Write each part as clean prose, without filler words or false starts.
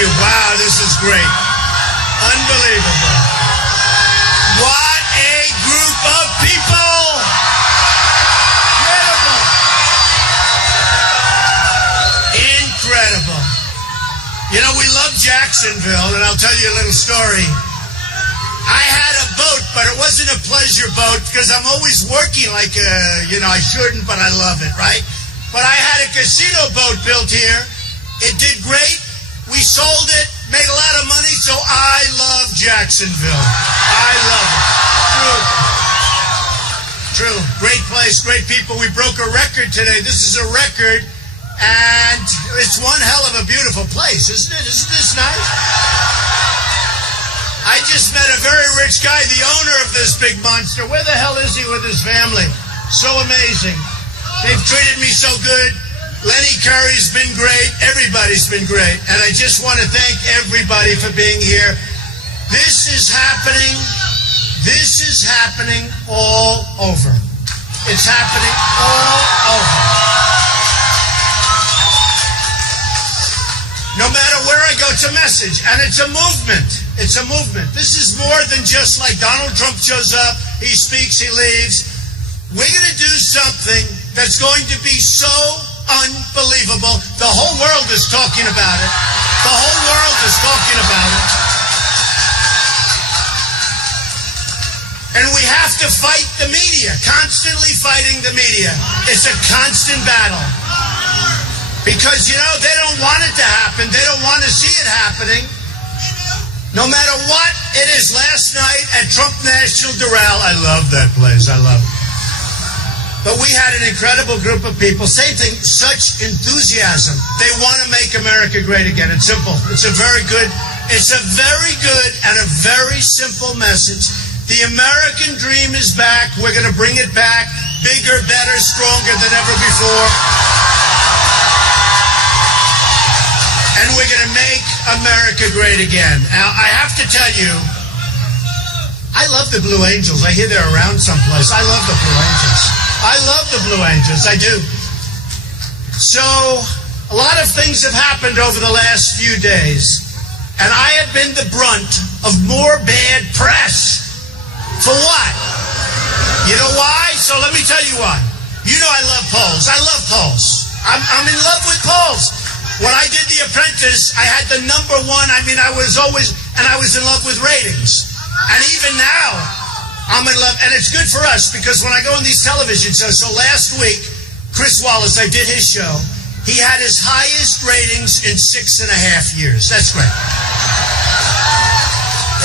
you. Wow, this is great. Unbelievable. What a group of people. Incredible. You know, we love Jacksonville, and I'll tell you a little story. I had a boat, but it wasn't a pleasure boat because I'm always working like, I shouldn't, but I love it, right? But I had a casino boat built here. It did great. We sold it, made a lot of money, so I love Jacksonville. I love it. True. Great place, great people. We broke a record today. This is a record, and it's one hell of a beautiful place, isn't it? Isn't this nice? I just met a very rich guy, the owner of this big monster. Where the hell is he with his family? So amazing. They've treated me so good. Lenny Curry's been great. Everybody's been great. And I just want to thank everybody for being here. This is happening. This is happening all over. It's happening all over. No matter where I go, it's a message. And it's a movement. It's a movement. This is more than just like Donald Trump shows up, he speaks, he leaves. We're going to do something that's going to be so unbelievable. The whole world is talking about it. The whole world is talking about it. And we have to fight the media, constantly fighting the media. It's a constant battle. Because, they don't want it to happen. They don't want to see it happening. No matter what it is. Last night at Trump National Doral, I love that place. I love it. But we had an incredible group of people. Same thing, such enthusiasm. They want to make America great again. It's simple. It's a very good and a very simple message. The American dream is back. We're going to bring it back bigger, better, stronger than ever before. And we're going to make America great again. Now, I have to tell you, I love the Blue Angels. I hear they're around someplace. I love the Blue Angels. I love the Blue Angels. I do. So, a lot of things have happened over the last few days, and I have been the brunt of more bad press. For what? You know why? So let me tell you why. You know I love polls. I love polls. I'm in love with polls. When I did The Apprentice, I had the #1. I was in love with ratings. And even now, I'm in love, and it's good for us because when I go on these television shows, so last week, Chris Wallace, I did his show, he had his highest ratings in 6.5 years. That's great.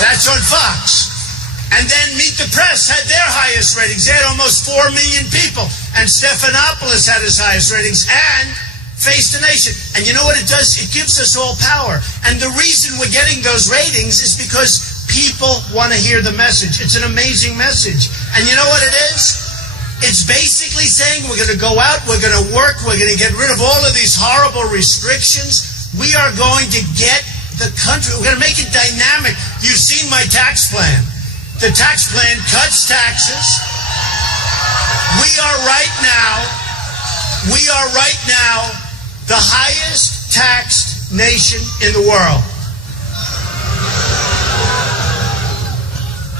That's on Fox. And then Meet the Press had their highest ratings. They had almost 4 million people. And Stephanopoulos had his highest ratings, and Face the Nation. And you know what it does? It gives us all power. And the reason we're getting those ratings is because people want to hear the message. It's an amazing message. And you know what it is? It's basically saying we're going to go out, we're going to work, we're going to get rid of all of these horrible restrictions. We are going to get the country, we're going to make it dynamic. You've seen my tax plan. The tax plan cuts taxes. We are right now the highest taxed nation in the world.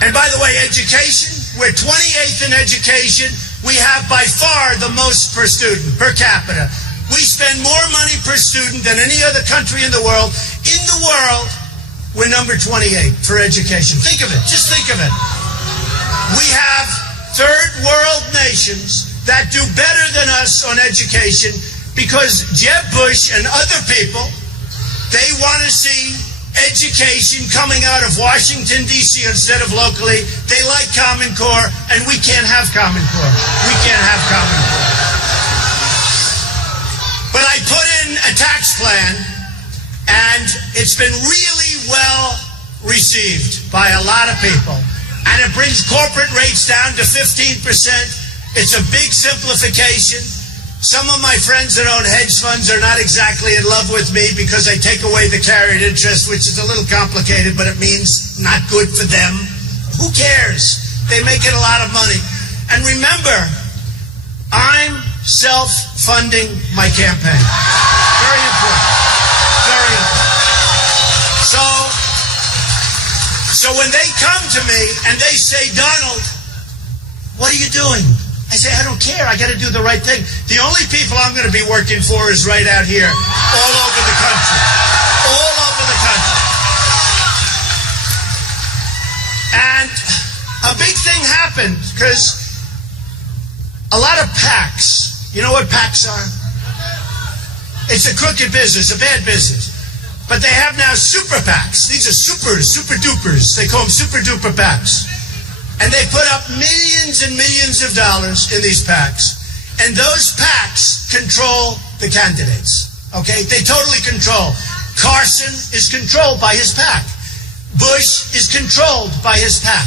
And by the way, education, we're 28th in education. We have by far the most per student, per capita. We spend more money per student than any other country in the world. In the world, we're number 28 for education. Think of it. Just think of it. We have third world nations that do better than us on education because Jeb Bush and other people, they want to see education coming out of Washington, D.C. instead of locally. They like Common Core, and we can't have Common Core. We can't have Common Core. But I put in a tax plan, and it's been really well received by a lot of people. And it brings corporate rates down to 15%. It's a big simplification. Some of my friends that own hedge funds are not exactly in love with me because I take away the carried interest, which is a little complicated, but it means not good for them. Who cares? They make it a lot of money. And remember, I'm self-funding my campaign. Very important. Very important. So when they come to me and they say, Donald, what are you doing? I say, I don't care. I got to do the right thing. The only people I'm going to be working for is right out here, all over the country. All over the country. And a big thing happened because a lot of PACs, you know what PACs are? It's a crooked business, a bad business. But they have now super PACs. These are super dupers. They call them super duper PACs. And they put up millions and millions of dollars in these PACs. And those PACs control the candidates. Okay? They totally control. Carson is controlled by his PAC. Bush is controlled by his PAC.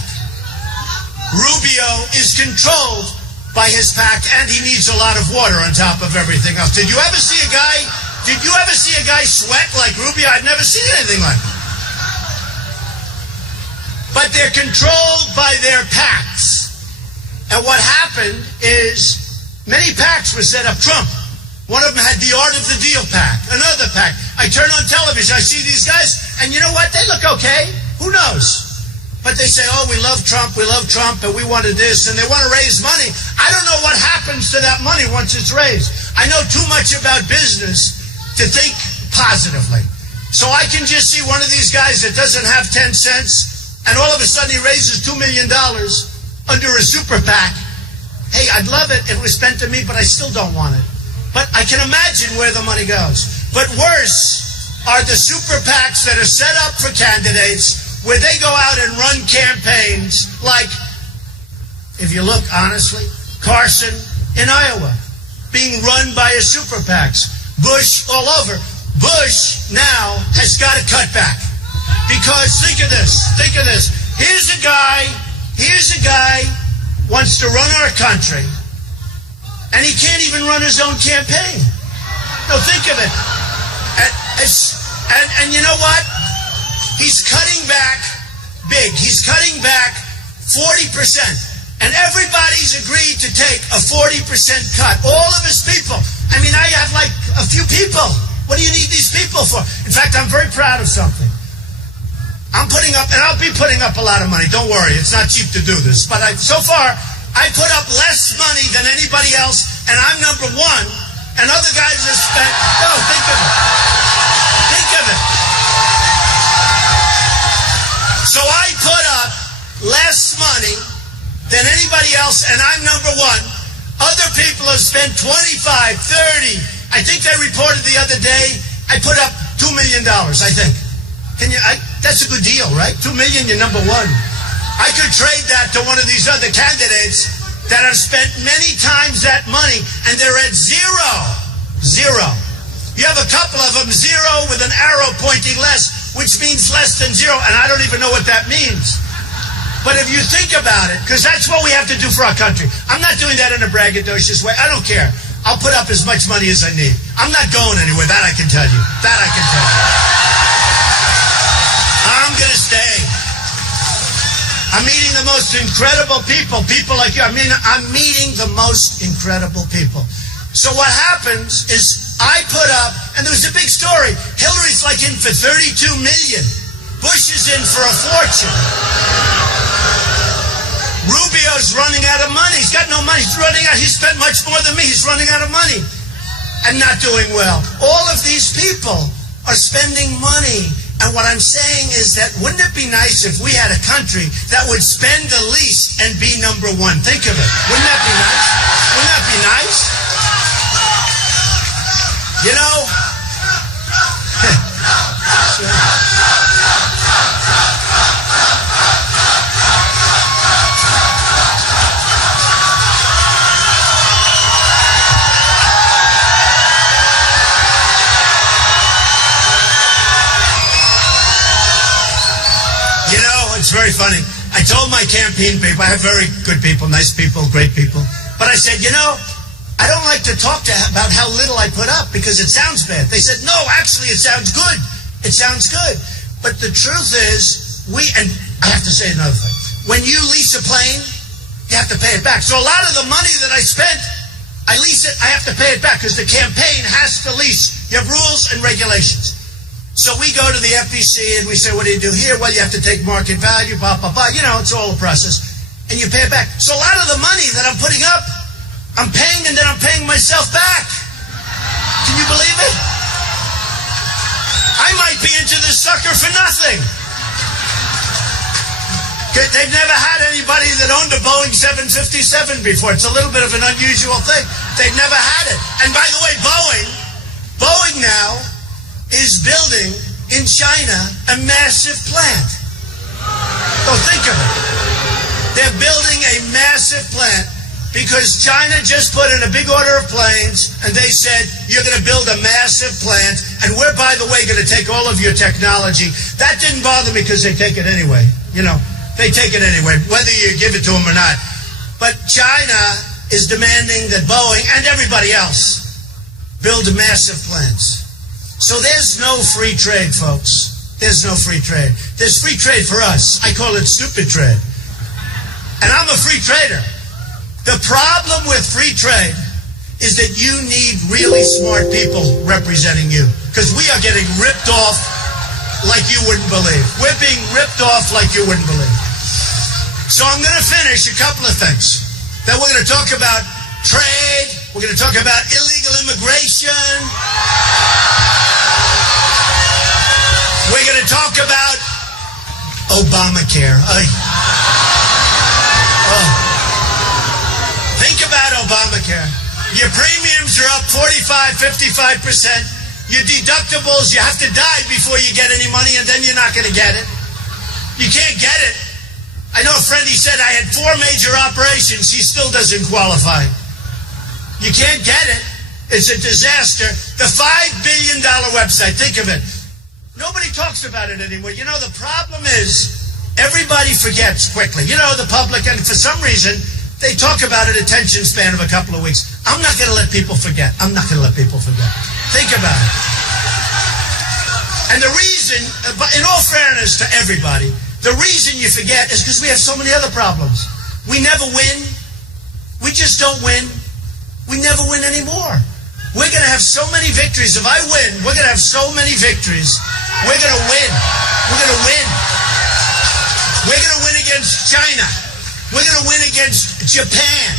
Rubio is controlled by his PAC, and he needs a lot of water on top of everything else. Did you ever see a guy sweat like Rubio? I've never seen anything like it. But they're controlled by their PACs. And what happened is many PACs were set up. Trump, one of them had the Art of the Deal PAC, another PAC. I turn on television, I see these guys, and you know what? They look okay. Who knows? But they say, oh, we love Trump, and we wanted this, and they want to raise money. I don't know what happens to that money once it's raised. I know too much about business to think positively. So I can just see one of these guys that doesn't have 10 cents, and all of a sudden he raises $2 million under a super PAC. Hey, I'd love it if it was spent to me, but I still don't want it. But I can imagine where the money goes. But worse are the super PACs that are set up for candidates where they go out and run campaigns like, if you look honestly, Carson in Iowa, being run by a super PACs. Bush all over. Bush now has got to cut back. Because think of this. Here's a guy wants to run our country, and he can't even run his own campaign. No, think of it. And you know what? He's cutting back big. He's cutting back 40%. And everybody's agreed to take a 40% cut. All of his people. I mean, I have like a few people. What do you need these people for? In fact, I'm very proud of something. I'm putting up, and I'll be putting up a lot of money. Don't worry, it's not cheap to do this. But so far, I put up less money than anybody else, and I'm number one. And other guys have spent, no, think of it. Think of it. So I put up less money than anybody else, and I'm number one. Other people have spent 25, 30. I think they reported the other day, I put up $2 million, I think. That's a good deal, right? $2 million, you're number one. I could trade that to one of these other candidates that have spent many times that money, and they're at zero. You have a couple of them, zero with an arrow pointing less, which means less than zero, and I don't even know what that means. But if you think about it, because that's what we have to do for our country. I'm not doing that in a braggadocious way. I don't care. I'll put up as much money as I need. I'm not going anywhere. That I can tell you. I'm going to stay. I'm meeting the most incredible people. People like you. I'm meeting the most incredible people. So what happens is I put up, and there was a big story. Hillary's like in for $32 million. Bush is in for a fortune. Rubio's running out of money. He's got no money. He's running out. He spent much more than me. He's running out of money and not doing well. All of these people are spending money. And what I'm saying is that wouldn't it be nice if we had a country that would spend the least and be number one? Think of it. Wouldn't that be nice? Wouldn't that be nice? You know, it's very funny. I told my campaign people, I have very good people, nice people, great people, but I said, you know, I don't like to talk about how little I put up because it sounds bad. They said, no, actually it sounds good. It sounds good. But the truth is, and I have to say another thing. When you lease a plane, you have to pay it back. So a lot of the money that I spent, I lease it, I have to pay it back because the campaign has to lease. You have rules and regulations. So we go to the FBC and we say, what do you do here? Well, you have to take market value, blah, blah, blah. You know, it's all a process. And you pay it back. So a lot of the money that I'm putting up, I'm paying and then I'm paying myself back. Can you believe it? I might be into this sucker for nothing. They've never had anybody that owned a Boeing 757 before. It's a little bit of an unusual thing. They've never had it. And by the way, Boeing now is building in China a massive plant. So think of it. They're building a massive plant because China just put in a big order of planes and they said, you're going to build a massive plant and we're, by the way, going to take all of your technology. That didn't bother me because they take it anyway. You know, they take it anyway, whether you give it to them or not. But China is demanding that Boeing and everybody else build massive plants. So there's no free trade, folks. There's no free trade. There's free trade for us. I call it stupid trade. And I'm a free trader. The problem with free trade is that you need really smart people representing you. Because we are getting ripped off like you wouldn't believe. We're being ripped off like you wouldn't believe. So I'm going to finish a couple of things. Then we're going to talk about trade. We're going to talk about illegal immigration. We're going to talk about Obamacare. Think about Obamacare. Your premiums are up 45, 55%. Your deductibles, you have to die before you get any money, and then you're not going to get it. You can't get it. I know a friend, he said, I had 4 major operations. He still doesn't qualify. You can't get it. It's a disaster. The $5 billion website, think of it. Nobody talks about it anymore. You know, the problem is everybody forgets quickly. You know, the public, and for some reason, they talk about an attention span of a couple of weeks. I'm not going to let people forget. I'm not going to let people forget. Think about it. And the reason, in all fairness to everybody, the reason you forget is because we have so many other problems. We never win. We just don't win. We never win anymore. We're going to have so many victories. If I win, we're going to have so many victories. We're going to win. We're going to win. We're going to win against China. We're going to win against Japan.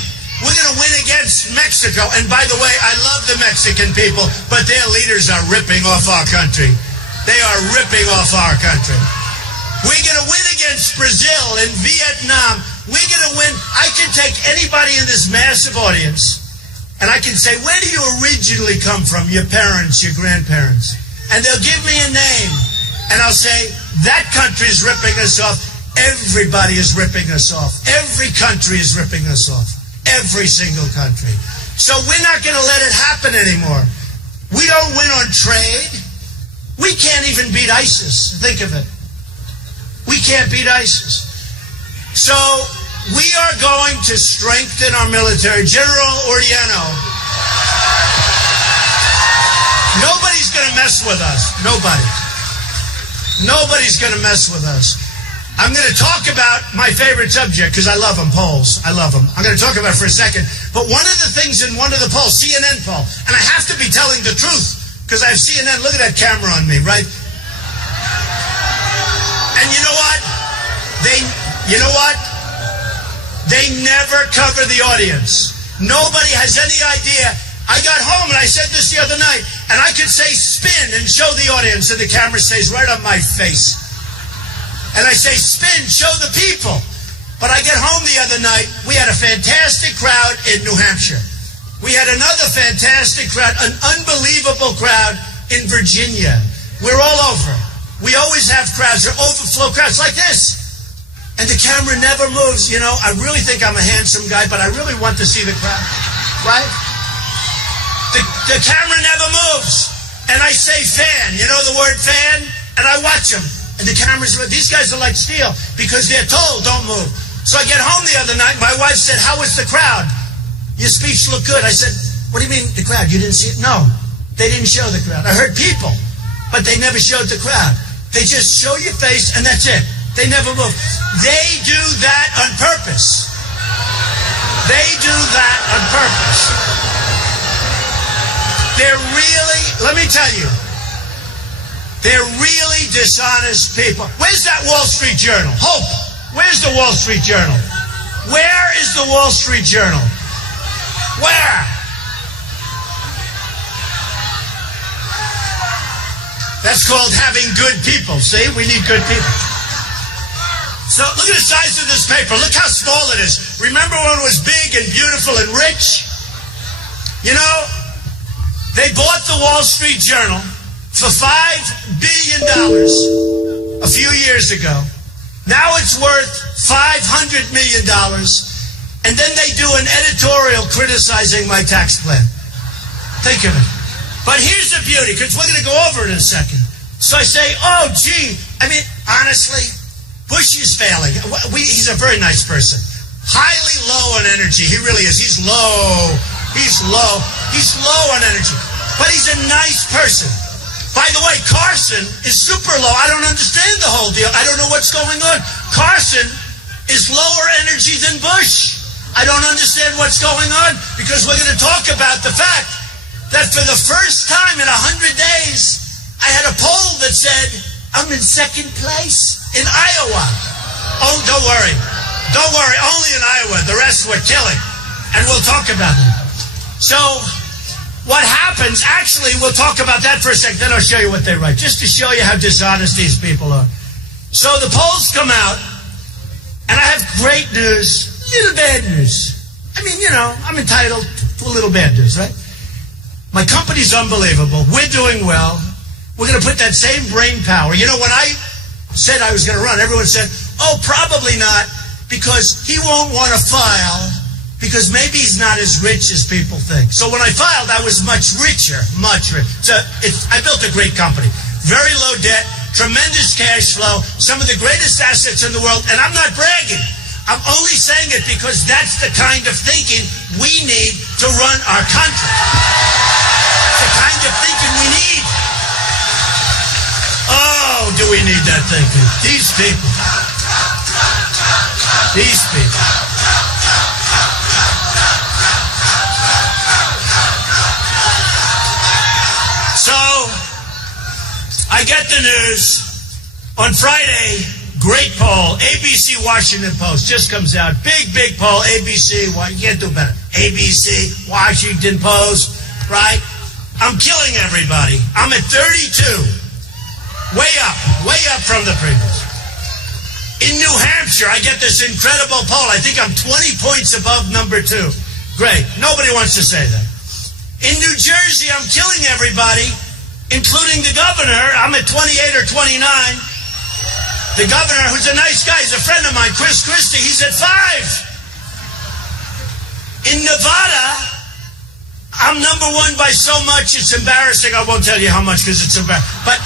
We're going to win against Mexico. And by the way, I love the Mexican people, but their leaders are ripping off our country. They are ripping off our country. We're going to win against Brazil and Vietnam. We're going to win. I can take anybody in this massive audience and I can say, where do you originally come from? Your parents, your grandparents. And they'll give me a name. And I'll say, that country is ripping us off. Everybody is ripping us off. Every country is ripping us off. Every single country. So we're not going to let it happen anymore. We don't win on trade. We can't even beat ISIS. Think of it. We can't beat ISIS. So we are going to strengthen our military. General Ordiano. Nobody's going to mess with us. Nobody. Nobody's going to mess with us. I'm going to talk about my favorite subject because I love them, polls. I love them. I'm going to talk about it for a second. But one of the things in one of the polls, CNN poll, and I have to be telling the truth because I have CNN. Look at that camera on me, right? And you know what? They never cover the audience. Nobody has any idea. I got home and I said this the other night, and I could say spin and show the audience, and the camera stays right on my face. And I say spin, show the people. But I get home the other night, we had a fantastic crowd in New Hampshire. We had another fantastic crowd, an unbelievable crowd in Virginia. We're all over. We always have crowds, they're overflow crowds like this. And the camera never moves. You know, I really think I'm a handsome guy, but I really want to see the crowd, right? The camera never moves. And I say fan, you know the word fan? And I watch them. And the cameras, these guys are like steel because they're told don't move. So I get home the other night, my wife said, how was the crowd? Your speech looked good. I said, what do you mean the crowd? You didn't see it? No, they didn't show the crowd. I heard people, but they never showed the crowd. They just show your face and that's it. They never move. They do that on purpose. They do that on purpose. They're really, let me tell you, They're really dishonest people. Where's that Wall Street Journal? Hope, where's the Wall Street Journal? Where is the Wall Street Journal? Where? That's called having good people. See, we need good people. So look at the size of this paper. Look how small it is. Remember when it was big and beautiful and rich? You know, they bought the Wall Street Journal for $5 billion a few years ago. Now it's worth $500 million. And then they do an editorial criticizing my tax plan. Think of it. But here's the beauty, because we're going to go over it in a second. So I say, oh, gee, I mean, honestly, Bush is failing. He's a very nice person. Highly low on energy. He really is. He's low. He's low. He's low on energy. But he's a nice person. By the way, Carson is super low. I don't understand the whole deal. I don't know what's going on. Carson is lower energy than Bush. I don't understand what's going on, because we're going to talk about the fact that for the first time in 100 days, I had a poll that said I'm in second place in Iowa. Oh, don't worry. Don't worry. Only in Iowa. The rest we're killing. And we'll talk about them. So what happens, actually, we'll talk about that for a second, then I'll show you what they write, just to show you how dishonest these people are. So the polls come out, and I have great news, little bad news. I mean, you know, I'm entitled to a little bad news, right? My company's unbelievable. We're doing well. We're going to put that same brain power. You know, when I said I was going to run, everyone said, oh, probably not, because he won't want to file, because maybe he's not as rich as people think. So when I filed, I was much richer, much richer. So I built a great company. Very low debt, tremendous cash flow, some of the greatest assets in the world, and I'm not bragging. I'm only saying it because that's the kind of thinking we need to run our country. It's the kind of thinking we need. Oh, do we need that thinking? These people. These people. So, I get the news on Friday. Great poll. ABC Washington Post just comes out. Big, big poll. ABC. Well, you can't do better. ABC Washington Post. Right? I'm killing everybody. I'm at 32. Way up from the previous. In New Hampshire, I get this incredible poll. I think I'm 20 points above number 2. Great. Nobody wants to say that. In New Jersey, I'm killing everybody, including the governor. I'm at 28 or 29. The governor, who's a nice guy, he's a friend of mine, Chris Christie, he's at 5. In Nevada, I'm number 1 by so much, it's embarrassing. I won't tell you how much because it's embarrassing. But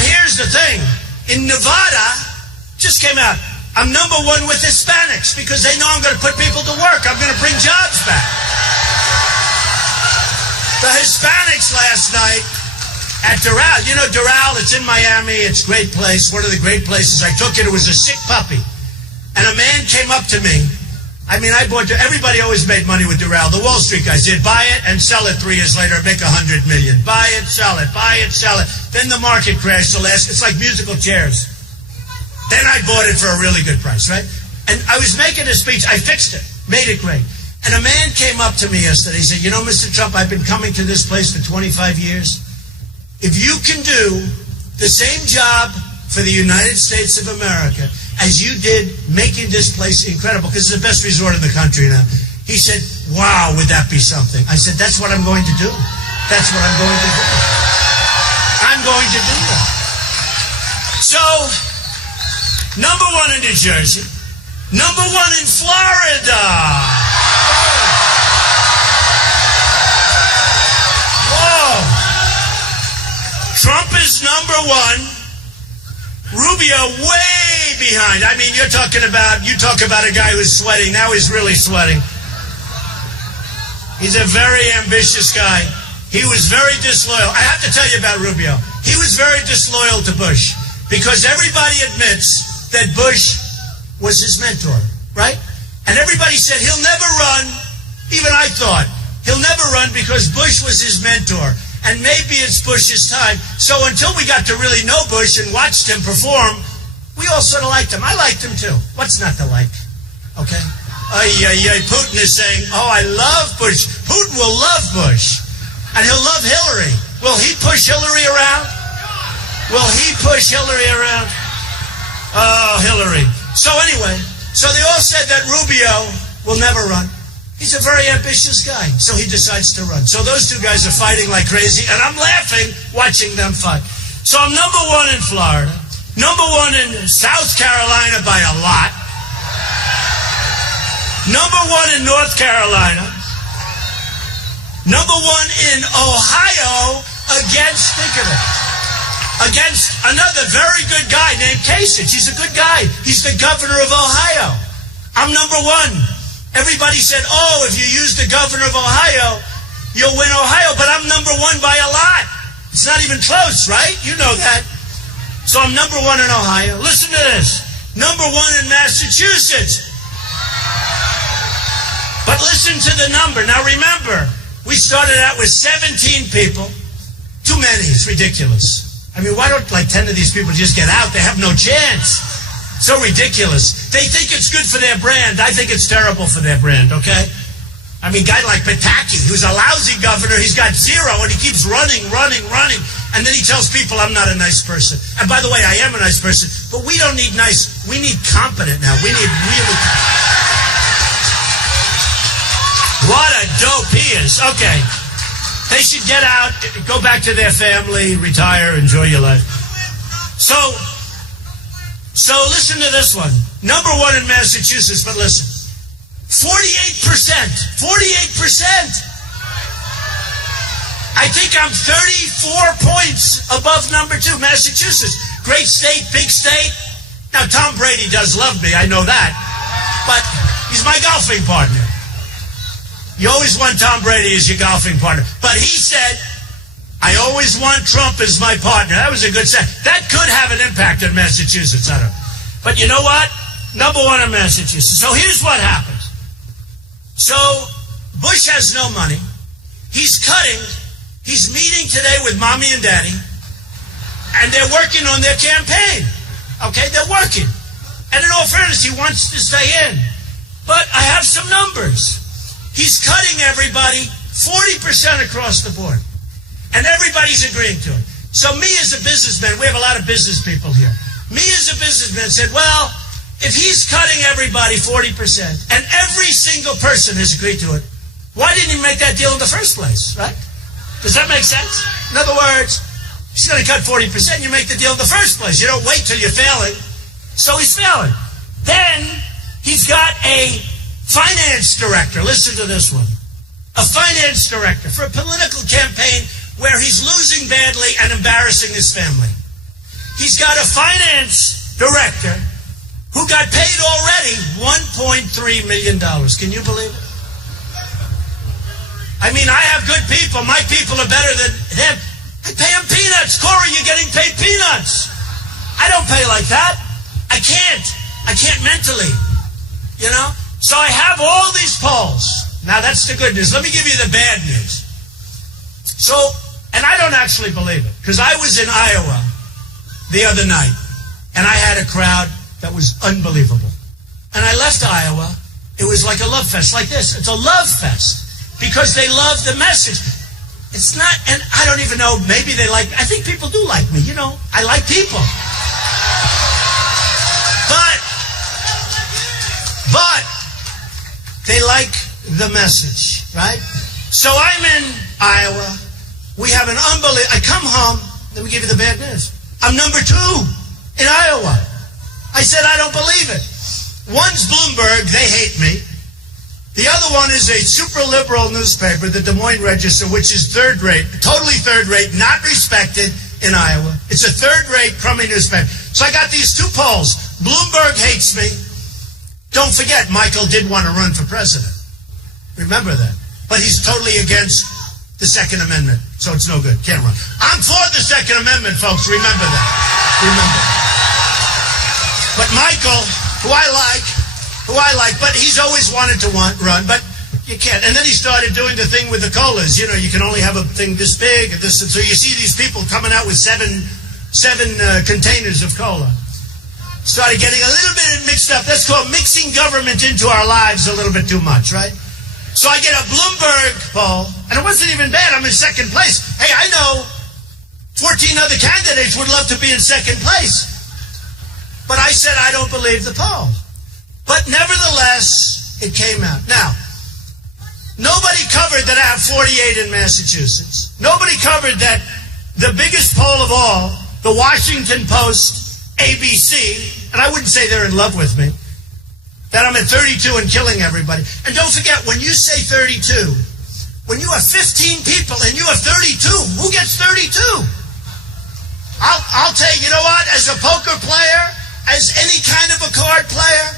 here's the thing. In Nevada, just came out, I'm number 1 with Hispanics because they know I'm going to put people to work. I'm going to bring jobs back. The Hispanics last night at Doral. You know Doral, it's in Miami. It's a great place, one of the great places. I took it. It was a sick puppy. And a man came up to me. I mean, everybody always made money with Doral. The Wall Street guys did. Buy it and sell it 3 years later and make $100 million. Buy it, sell it. Buy it, sell it. Then the market crashed. It's like musical chairs. Then I bought it for a really good price, right? And I was making a speech. I fixed it. Made it great. And a man came up to me yesterday. He said, you know, Mr. Trump, I've been coming to this place for 25 years. If you can do the same job for the United States of America as you did making this place incredible, because it's the best resort in the country now. He said, wow, would that be something? I said, that's what I'm going to do. That's what I'm going to do. I'm going to do that. So, number 1 in New Jersey. Number 1 in Florida. Trump is number 1. Rubio way behind. I mean, you talk about a guy who's sweating. Now he's really sweating. He's a very ambitious guy. He was very disloyal. I have to tell you about Rubio. He was very disloyal to Bush because everybody admits that Bush was his mentor, right? And everybody said he'll never run. Even I thought he'll never run because Bush was his mentor. and maybe it's Bush's time. So until we got to really know Bush and watched him perform, we all sort of liked him. I liked him too. What's not to like? Okay? Putin is saying, oh, I love Bush. Putin will love Bush. And he'll love Hillary. Will he push Hillary around? Will he push Hillary around? Oh, Hillary. So anyway, so they all said that Rubio will never run. He's a very ambitious guy, so he decides to run. So those two guys are fighting like crazy, and I'm laughing watching them fight. So I'm number one in Florida, number one in South Carolina by a lot, number one in North Carolina, number one in Ohio against, think of it, against another very good guy named Kasich. He's a good guy. He's the governor of Ohio. I'm number one. Everybody said, oh, if you use the governor of Ohio, you'll win Ohio. But I'm number one by a lot. It's not even close, right? You know that. So I'm number one in Ohio. Listen to this. Number one in Massachusetts. But listen to the number. Now remember, we started out with 17 people. Too many. It's ridiculous. I mean, why don't like 10 of these people just get out? They have no chance. So ridiculous. They think it's good for their brand. I think it's terrible for their brand, okay? I mean, a guy like Pataki, who's a lousy governor, he's got zero, and he keeps running. And then he tells people I'm not a nice person. And by the way, I am a nice person, but we don't need nice. We need competent now. We need really... What a dope he is. Okay. They should get out, go back to their family, retire, enjoy your life. So listen to this one. Number one in Massachusetts, but listen. 48%. 48%. I think I'm 34 points above number two, Massachusetts. Great state, big state. Now, Tom Brady does love me, I know that. But he's my golfing partner. You always want Tom Brady as your golfing partner. But he said, I always want Trump as my partner. That was a good set. That could have an impact in Massachusetts. I don't know. But you know what? Number one in Massachusetts. So here's what happens. So Bush has no money. He's cutting. He's meeting today with mommy and daddy. And they're working on their campaign. Okay? They're working. And in all fairness, he wants to stay in. But I have some numbers. He's cutting everybody 40% across the board. And everybody's agreeing to it. So me as a businessman, we have a lot of business people here. Me as a businessman said, well, if he's cutting everybody 40% and every single person has agreed to it, why didn't he make that deal in the first place, right? Does that make sense? In other words, he's going to cut 40%, you make the deal in the first place. You don't wait till you're failing. So he's failing. Then he's got a finance director. Listen to this one. A finance director for a political campaign where he's losing badly and embarrassing his family. He's got a finance director who got paid already $1.3 million. Can you believe it? I mean, I have good people. My people are better than them. I pay them peanuts. Corey, you're getting paid peanuts. I don't pay like that. I can't. I can't mentally. You know? So I have all these polls. Now, that's the good news. Let me give you the bad news. So, and I don't actually believe it, because I was in Iowa the other night, and I had a crowd that was unbelievable. And I left Iowa. It was like a love fest, like this. It's a love fest, because they love the message. It's not, and I don't even know, maybe they like, I think people do like me, you know. I like people. But they like the message, right? So I'm in Iowa. We have an unbelievable... I come home. Let me give you the bad news. I'm number 2 in Iowa. I said, I don't believe it. One's Bloomberg. They hate me. The other one is a super liberal newspaper, the Des Moines Register, which is third rate, totally third rate, not respected in Iowa. It's a third-rate, crummy newspaper. So I got these 2 polls. Bloomberg hates me. Don't forget, Michael did want to run for president. Remember that. But he's totally against the Second Amendment, so it's no good. Can't run. I'm for the Second Amendment, folks. Remember that. Remember. But Michael, who I like, but he's always wanted to run. But, You can't. And then he started doing the thing with the colas. You know, you can only have a thing this big. And this, and so you see these people coming out with seven containers of cola. Started getting a little bit mixed up. That's called mixing government into our lives a little bit too much, right? So I get a Bloomberg poll, and it wasn't even bad. I'm in second place. Hey, I know 14 other candidates would love to be in second place. But I said I don't believe the poll. But nevertheless, it came out. Now, nobody covered that I have 48 in Massachusetts. Nobody covered that the biggest poll of all, the Washington Post, ABC, and I wouldn't say they're in love with me, that I'm at 32 and killing everybody. And don't forget, when you say 32, when you have 15 people and you have 32, who gets 32? I'll tell you, you know what? As a poker player, as any kind of a card player,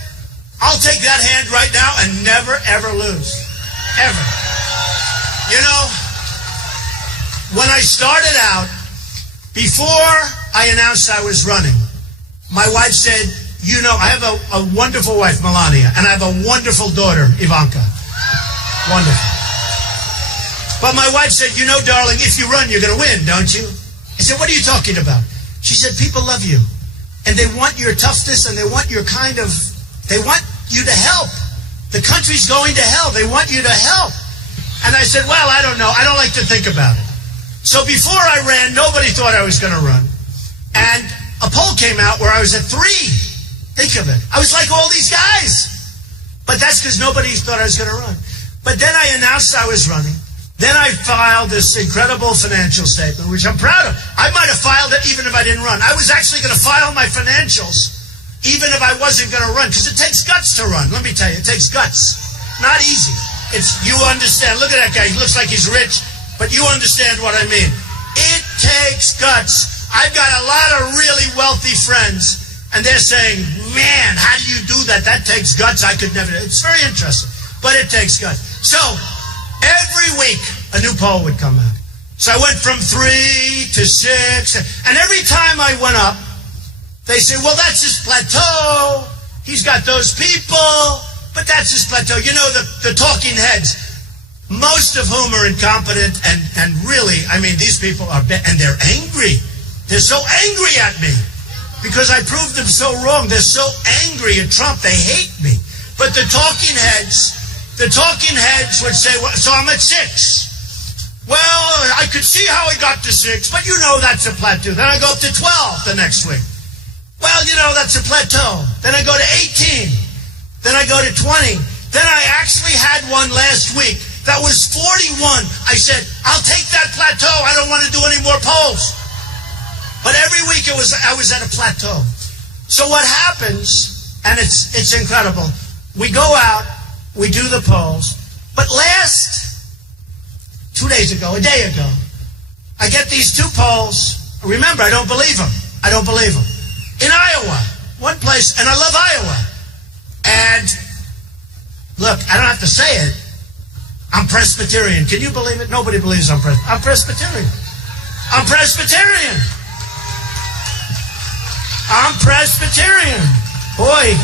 I'll take that hand right now and never, ever lose. Ever. You know, when I started out, before I announced I was running, my wife said, you know, I have a wonderful wife, Melania, and I have a wonderful daughter, Ivanka. Wonderful. But my wife said, you know, darling, if you run, you're going to win, don't you? I said, what are you talking about? She said, people love you. And they want your toughness, and they want your they want you to help. The country's going to hell. They want you to help. And I said, well, I don't know. I don't like to think about it. So before I ran, nobody thought I was going to run. And a poll came out where I was at 3. Think of it. I was like all these guys. But that's because nobody thought I was going to run. But then I announced I was running. Then I filed this incredible financial statement, which I'm proud of. I might have filed it even if I didn't run. I was actually going to file my financials even if I wasn't going to run, because it takes guts to run. Let me tell you, it takes guts. Not easy. You understand. Look at that guy. He looks like he's rich, but you understand what I mean. It takes guts. I've got a lot of really wealthy friends, and they're saying, man, how do you do that? That takes guts. I could never. It's very interesting, but it takes guts. So every week, a new poll would come out. So I went from 3 to 6, and every time I went up, they say, well, that's his plateau. He's got those people, but that's his plateau. You know, the talking heads, most of whom are incompetent, and really, I mean, these people are, and they're angry. They're so angry at me because I proved them so wrong. They're so angry at Trump. They hate me. But the talking heads would say, well, so I'm at 6. Well, I could see how he got to 6, but you know that's a plateau. Then I go up to 12 the next week. Well, you know, that's a plateau. Then I go to 18. Then I go to 20. Then I actually had one last week that was 41. I said, I'll take that plateau. I don't want to do any more polls. But every week I was at a plateau. So what happens, and it's incredible, we go out, we do the polls, but last 2 days ago, a day ago, I get these 2 polls. Remember, I don't believe them. I don't believe them. In Iowa, one place, and I love Iowa. And look, I don't have to say it. I'm Presbyterian. Can you believe it? Nobody believes I'm Presbyterian. I'm Presbyterian. I'm Presbyterian. Boy,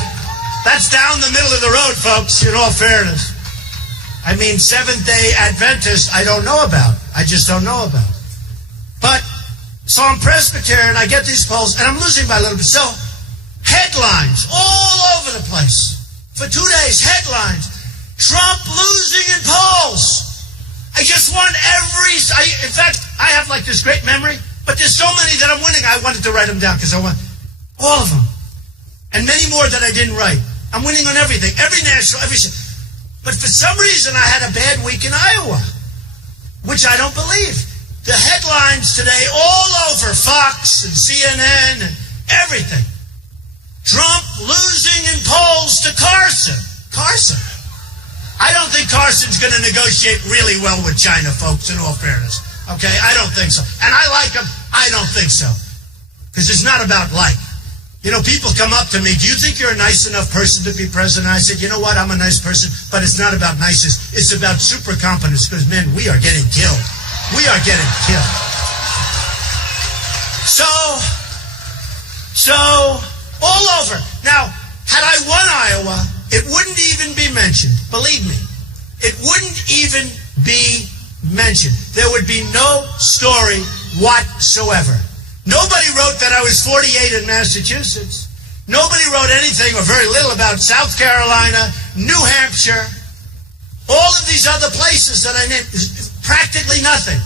that's down the middle of the road, folks, in all fairness. I mean, Seventh-day Adventist, I don't know about. I just don't know about. But, so I'm Presbyterian, I get these polls, and I'm losing by a little bit. So, headlines all over the place. For 2 days, headlines. Trump losing in polls. I just want in fact, I have like this great memory, but there's so many that I'm winning, I wanted to write them down because I want all of them. And many more that I didn't write. I'm winning on everything. Every national, but for some reason I had a bad week in Iowa, which I don't believe. The headlines today all over Fox and CNN and everything. Trump losing in polls to Carson. Carson. I don't think Carson's going to negotiate really well with China, folks, in all fairness. Okay? I don't think so. And I like him. I don't think so. Because it's not about like. You know, people come up to me, do you think you're a nice enough person to be president? I said, you know what, I'm a nice person, but it's not about niceness. It's about super competence, because, man, we are getting killed. We are getting killed. So, all over. Now, had I won Iowa, it wouldn't even be mentioned. Believe me. It wouldn't even be mentioned. There would be no story whatsoever. Nobody wrote that I was 48 in Massachusetts. Nobody wrote anything or very little about South Carolina, New Hampshire, all of these other places that I named. Practically nothing.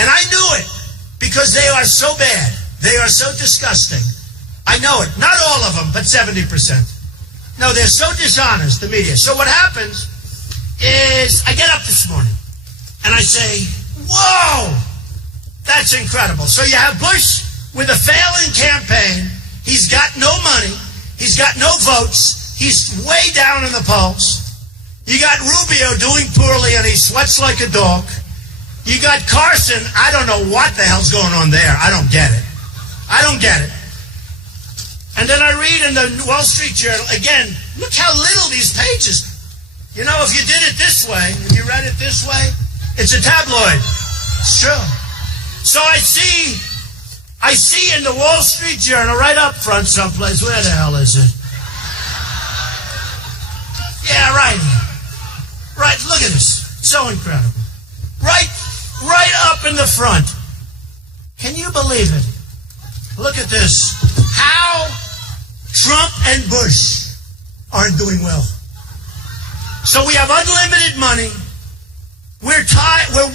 And I knew it because they are so bad. They are so disgusting. I know it. Not all of them, but 70%. No, they're so dishonest, the media. So what happens is I get up this morning and I say, whoa, that's incredible. So you have Bush with a failing campaign. He's got no money. He's got no votes. He's way down in the polls. You got Rubio doing poorly and he sweats like a dog. You got Carson. I don't know what the hell's going on there. I don't get it. I don't get it. And then I read in the Wall Street Journal, again, look how little these pages. You know, if you did it this way, if you read it this way, it's a tabloid. Sure. So I see in the Wall Street Journal, right up front someplace, where the hell is it? Yeah, right. Right, look at this. So incredible. Right up in the front. Can you believe it? Look at this. How Trump and Bush aren't doing well. So we have unlimited money. We're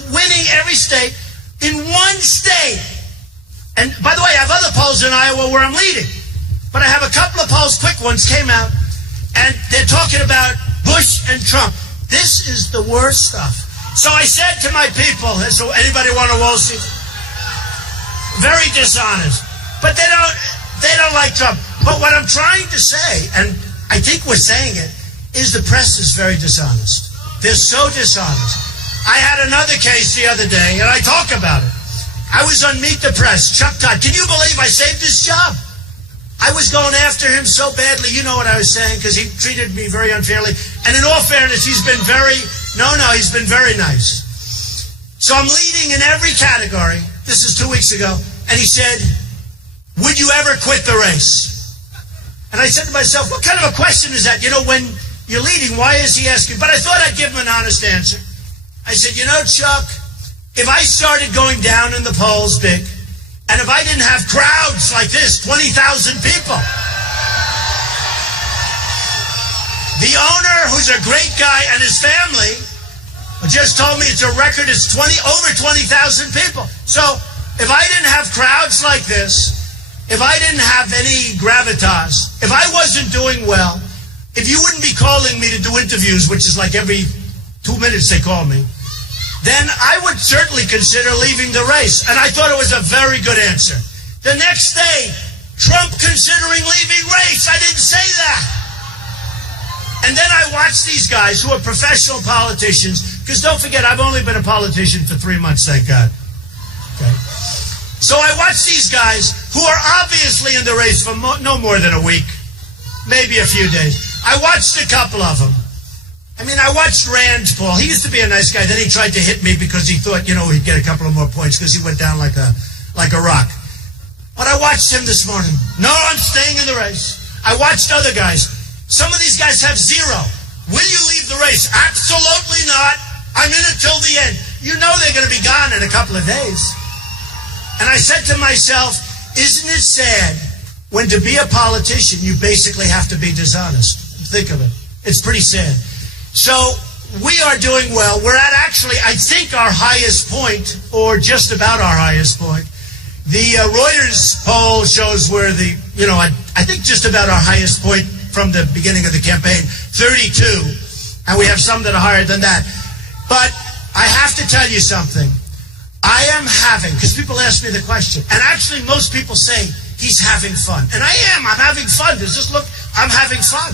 winning every state. In one state. And by the way, I have other polls in Iowa where I'm leading. But I have a couple of polls, quick ones, came out. And they're talking about Bush and Trump. This is the worst stuff. So I said to my people, so anybody want a Wall Street? Very dishonest. But they don't like Trump. But what I'm trying to say, and I think we're saying it, is the press is very dishonest. They're so dishonest. I had another case the other day, and I talk about it. I was on Meet the Press, Chuck Todd. Can you believe I saved his job? I was going after him so badly. You know what I was saying, because he treated me very unfairly. And in all fairness, he's been he's been very nice. So I'm leading in every category. This is 2 weeks ago. And he said, would you ever quit the race? And I said to myself, what kind of a question is that? You know, when you're leading, why is he asking? But I thought I'd give him an honest answer. I said, you know, Chuck, if I started going down in the polls big, and if I didn't have crowds like this, 20,000 people, the owner, who's a great guy, and his family just told me it's a record, it's over 20,000 people. So if I didn't have crowds like this, if I didn't have any gravitas, if I wasn't doing well, if you wouldn't be calling me to do interviews, which is like every 2 minutes they call me, then I would certainly consider leaving the race. And I thought it was a very good answer. The next day, Trump considering leaving race. I didn't say that. And then I watched these guys who are professional politicians, because don't forget, I've only been a politician for 3 months, thank God. Okay. So I watched these guys who are obviously in the race for no more than a week, maybe a few days. I watched a couple of them. I mean, I watched Rand Paul. He used to be a nice guy. Then he tried to hit me because he thought, you know, he'd get a couple of more points because he went down like a rock. But I watched him this morning. No, I'm staying in the race. I watched other guys. Some of these guys have zero. Will you leave the race? Absolutely not. I'm in it till the end. You know they're going to be gone in a couple of days. And I said to myself, isn't it sad when to be a politician, you basically have to be dishonest? Think of it. It's pretty sad. So we are doing well. We're at actually, I think, our highest point, or just about our highest point. The Reuters poll shows where I think just about our highest point from the beginning of the campaign, 32. And we have some that are higher than that. But I have to tell you something. I am having, because people ask me the question, and actually most people say he's having fun. And I am. I'm having fun. Just look, I'm having fun.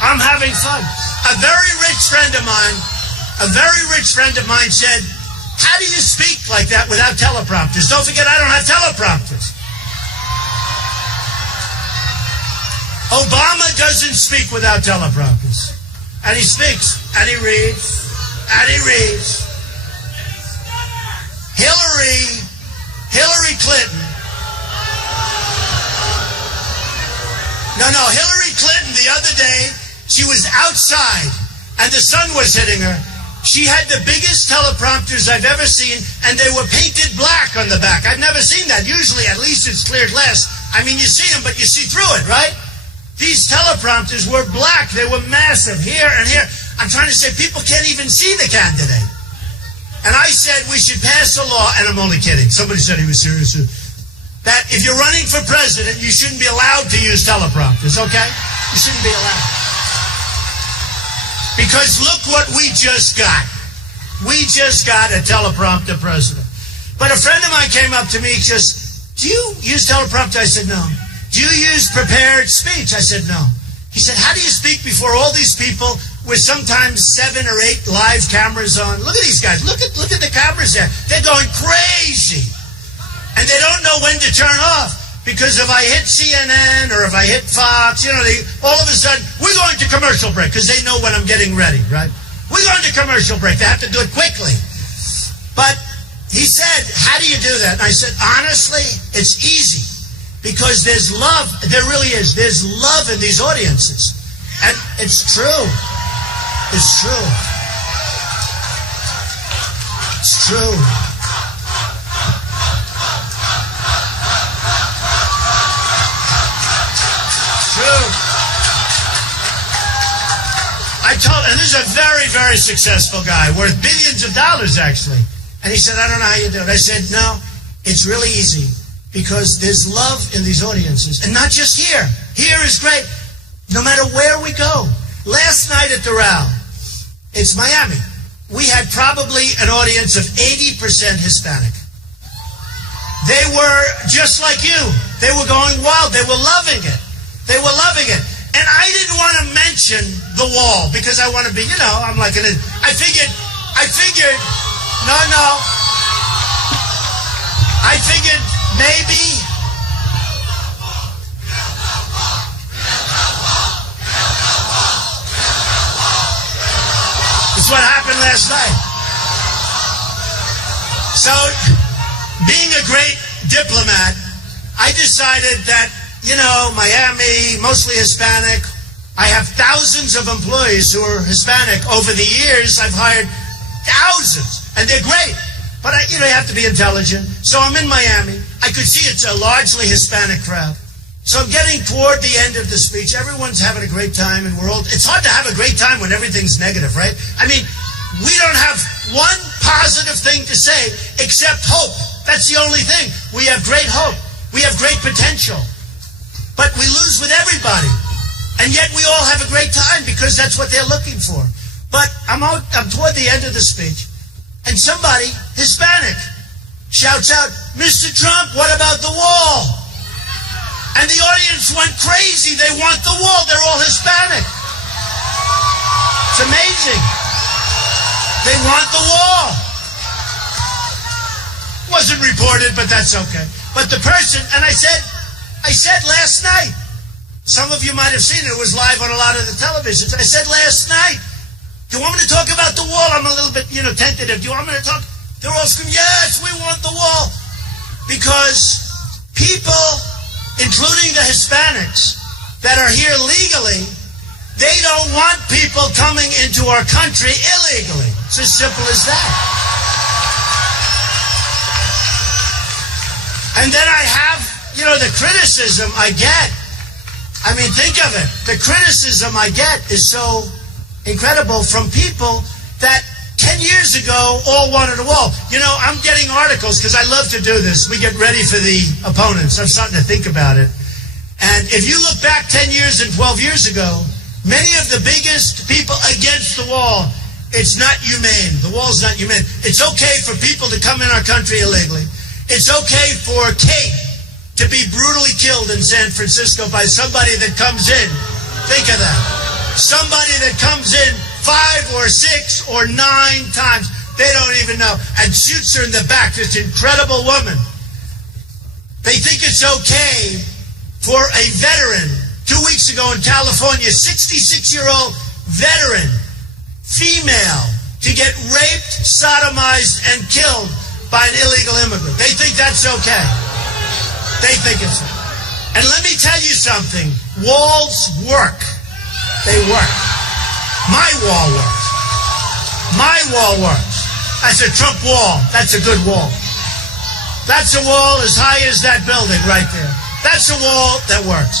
I'm having fun. A very rich friend of mine said, how do you speak like that without teleprompters? Don't forget, I don't have teleprompters. Obama doesn't speak without teleprompters. And he speaks, and he reads, and he reads. Hillary Clinton. No, Hillary Clinton the other day, she was outside, and the sun was hitting her, She had the biggest teleprompters I've ever seen, and they were painted black on the back. I've never seen that. Usually, at least it's clear glass. I mean, you see them, but you see through it, right? These teleprompters were black. They were massive, here and here. I'm trying to say people can't even see the candidate. And I said we should pass a law, and I'm only kidding. Somebody said he was serious. That if you're running for president, you shouldn't be allowed to use teleprompters, okay? You shouldn't be allowed. Because look what we just got. We just got a teleprompter president. But a friend of mine came up to me and says, do you use teleprompter? I said, no. Do you use prepared speech? I said, no. He said, how do you speak before all these people with sometimes 7 or 8 live cameras on? Look at these guys. Look at the cameras there. They're going crazy. And they don't know when to turn off. Because if I hit CNN or if I hit Fox, all of a sudden, we're going to commercial break because they know when I'm getting ready, right? We're going to commercial break. They have to do it quickly. But he said, how do you do that? And I said, honestly, it's easy because there's love. There really is. There's love in these audiences. And it's true. It's true. It's true. And this is a very, very successful guy, worth billions of dollars, actually. And he said, I don't know how you do it. I said, no, it's really easy because there's love in these audiences. And not just here. Here is great. No matter where we go. Last night at the Row, it's Miami. We had probably an audience of 80% Hispanic. They were just like you. They were going wild. They were loving it. They were loving it. And I didn't want to mention the wall because I want to be, I'm like I figured, no. I figured maybe. It's what happened last night. So, being a great diplomat, I decided that Miami, mostly Hispanic. I have thousands of employees who are Hispanic. Over the years, I've hired thousands, and they're great. But, you have to be intelligent. So I'm in Miami. I could see it's a largely Hispanic crowd. So I'm getting toward the end of the speech. Everyone's having a great time, and it's hard to have a great time when everything's negative, right? I mean, we don't have one positive thing to say except hope. That's the only thing. We have great hope. We have great potential. But we lose with everybody. And yet we all have a great time because that's what they're looking for. But I'm toward the end of the speech. And somebody, Hispanic, shouts out, Mr. Trump, what about the wall? And the audience went crazy. They want the wall. They're all Hispanic. It's amazing. They want the wall. Wasn't reported, but that's okay. But the person, and I said last night, some of you might have seen it, it was live on a lot of the televisions. I said last night, do you want me to talk about the wall? I'm a little bit, tentative. Do you want me to talk? They're all screaming, yes, we want the wall. Because people, including the Hispanics, that are here legally, they don't want people coming into our country illegally. It's as simple as that. And then I have, the criticism I get. I mean, think of it. The criticism I get is so incredible from people that 10 years ago all wanted a wall. I'm getting articles because I love to do this. We get ready for the opponents. I'm starting to think about it. And if you look back 10 years and 12 years ago, many of the biggest people against the wall, it's not humane. The wall's not humane. It's okay for people to come in our country illegally. It's okay for Kate to be brutally killed in San Francisco by somebody that comes in. Think of that. Somebody that comes in 5 or 6 or 9 times, they don't even know, and shoots her in the back, this incredible woman. They think it's okay for a veteran, 2 weeks ago in California, 66-year-old veteran, female, to get raped, sodomized, and killed by an illegal immigrant. They think that's okay. They think it's okay. And let me tell you something. Walls work. They work. My wall works. My wall works. That's a Trump wall. That's a good wall. That's a wall as high as that building right there. That's a wall that works.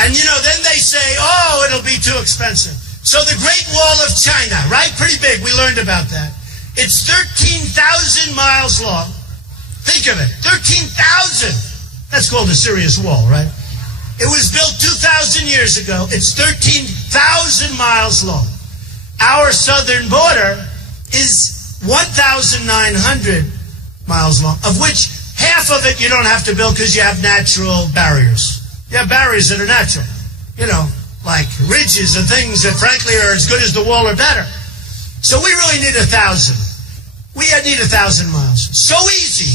And, you know, then they say, oh, it'll be too expensive. So the Great Wall of China, right? Pretty big. We learned about that. It's 13,000 miles long. Think of it. 13,000. That's called a serious wall, right? It was built 2,000 years ago. It's 13,000 miles long. Our southern border is 1,900 miles long, of which half of it you don't have to build because you have natural barriers. You have barriers that are natural, you know, like ridges and things that frankly are as good as the wall or better. So we really need 1,000. We need 1,000 miles. So easy.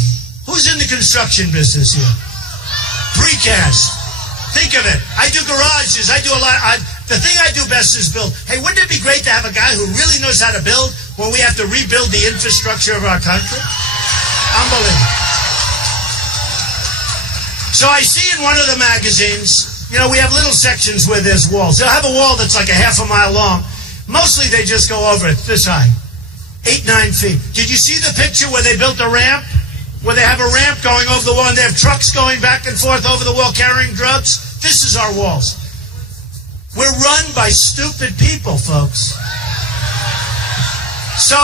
Who's in the construction business here? Precast. Think of it. I do garages. I do a lot. The thing I do best is build. Hey, wouldn't it be great to have a guy who really knows how to build when we have to rebuild the infrastructure of our country? Unbelievable. So I see in one of the magazines, you know, we have little sections where there's walls. They'll have a wall that's like a half a mile long. Mostly they just go over it this high, 8, 9 feet. Did you see the picture where they built a ramp? Where they have a ramp going over the wall and they have trucks going back and forth over the wall carrying drugs? This is our walls. We're run by stupid people, folks. So,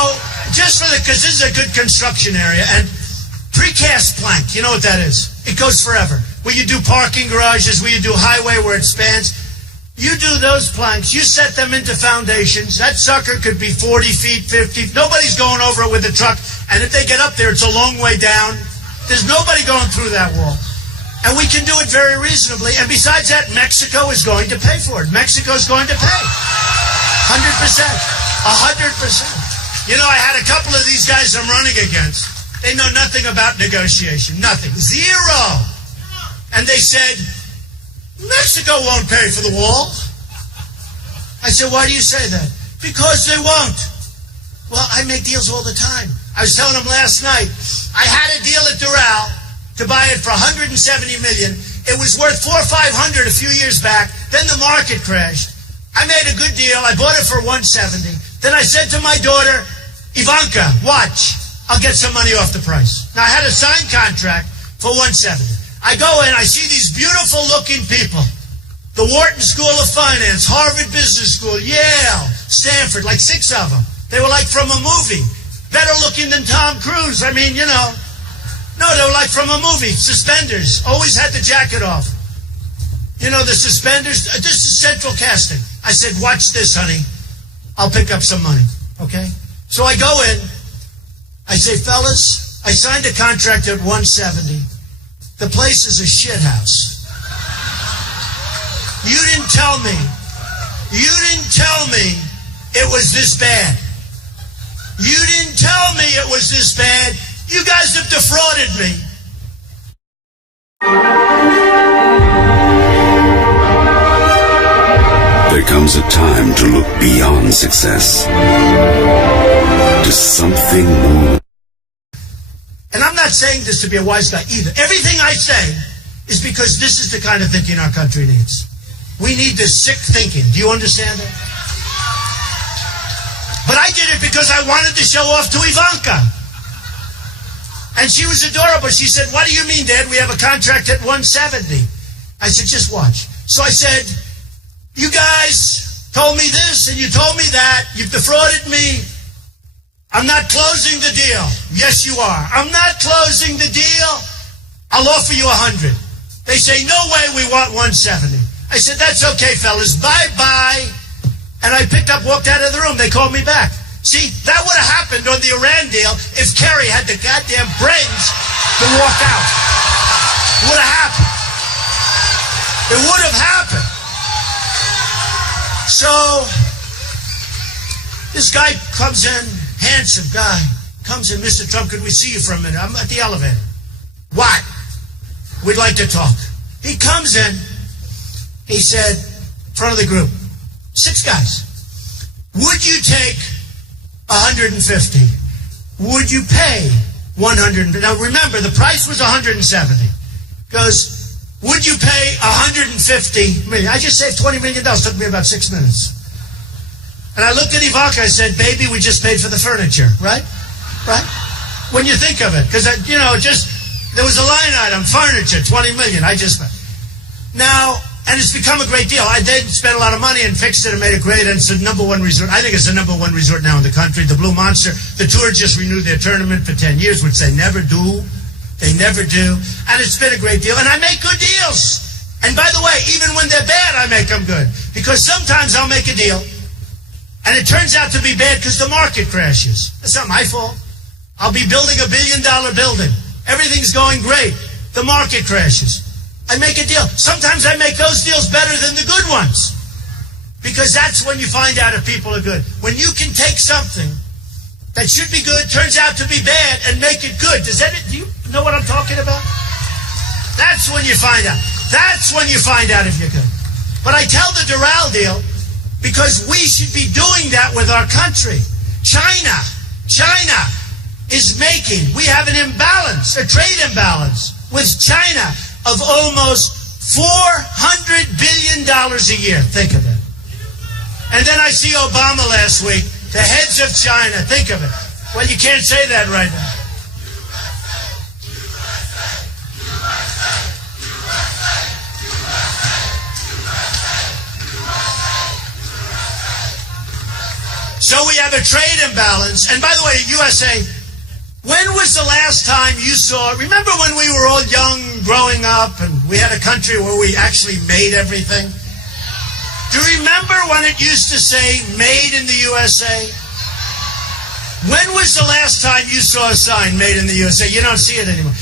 just for because this is a good construction area, and precast plank, you know what that is? It goes forever. Where you do parking garages, where you do highway where it spans, you do those planks, you set them into foundations. That sucker could be 40 feet, 50. Nobody's going over it with a truck, and if they get up there, it's a long way down. There's nobody going through that wall. And we can do it very reasonably. And besides that, Mexico is going to pay for it. Mexico's going to pay. 100%. 100%. You know, I had a couple of these guys I'm running against. They know nothing about negotiation. Nothing. Zero. And they said, Mexico won't pay for the wall. I said, why do you say that? Because they won't. Well, I make deals all the time. I was telling them last night, I had a deal at Doral to buy it for $170 million. It was worth $400 or $500 a few years back. Then the market crashed. I made a good deal. I bought it for $170. Then I said to my daughter, Ivanka, watch. I'll get some money off the price. Now, I had a signed contract for $170. I go in, I see these beautiful-looking people. The Wharton School of Finance, Harvard Business School, Yale, Stanford, like 6 of them. They were like from a movie. Better looking than Tom Cruise. I mean, you know. No, they were like from a movie. Suspenders. Always had the jacket off. You know, the suspenders. This is central casting. I said, watch this, honey. I'll pick up some money. Okay? So I go in. I say, fellas, I signed a contract at $170. The place is a shit house. You didn't tell me. You didn't tell me it was this bad. You didn't tell me it was this bad. You guys have defrauded me. There comes a time to look beyond success to something more. And I'm not saying this to be a wise guy either. Everything I say is because this is the kind of thinking our country needs. We need this sick thinking. Do you understand it? But I did it because I wanted to show off to Ivanka. And she was adorable. She said, what do you mean, Dad? We have a contract at $170. I said, just watch. So I said, you guys told me this and you told me that. You've defrauded me. I'm not closing the deal. Yes, you are. I'm not closing the deal. I'll offer you 100. They say, no way, we want 170. I said, that's okay, fellas. Bye-bye. And I walked out of the room. They called me back. See, that would have happened on the Iran deal if Kerry had the goddamn brains to walk out. It would have happened. It would have happened. So, this guy comes in, handsome guy, comes in, Mr. Trump, could we see you for a minute? I'm at the elevator. What? We'd like to talk. He comes in, he said, in front of the group, 6 guys, would you take 150? Would you pay 100? Now remember, the price was 170. Goes, would you pay 150 million? I just saved $20 million. Took me about 6 minutes. And I looked at Ivanka, I said, baby, we just paid for the furniture, right? Right? When you think of it. Because, there was a line item, furniture, $20 million. Now, and it's become a great deal. I did spend a lot of money and fixed it and made it great, and it's the #1 resort. I think it's the #1 resort now in the country. The Blue Monster. The Tour just renewed their tournament for 10 years, which they never do. They never do. And it's been a great deal. And I make good deals. And by the way, even when they're bad, I make them good. Because sometimes I'll make a deal, and it turns out to be bad because the market crashes. That's not my fault. I'll be building a $1 billion building. Everything's going great. The market crashes. I make a deal. Sometimes I make those deals better than the good ones. Because that's when you find out if people are good. When you can take something that should be good, turns out to be bad, and make it good. Do you know what I'm talking about? That's when you find out. That's when you find out if you're good. But I tell the Doral deal because we should be doing that with our country. China is making, we have an imbalance, a trade imbalance with China of almost $400 billion a year. Think of it. And then I see Obama last week, the heads of China. Think of it. Well, you can't say that right now. So we have a trade imbalance. And by the way, USA, when was the last time you saw, remember when we were all young, growing up, and we had a country where we actually made everything? Do you remember when it used to say, made in the USA? When was the last time you saw a sign, made in the USA? You don't see it anymore.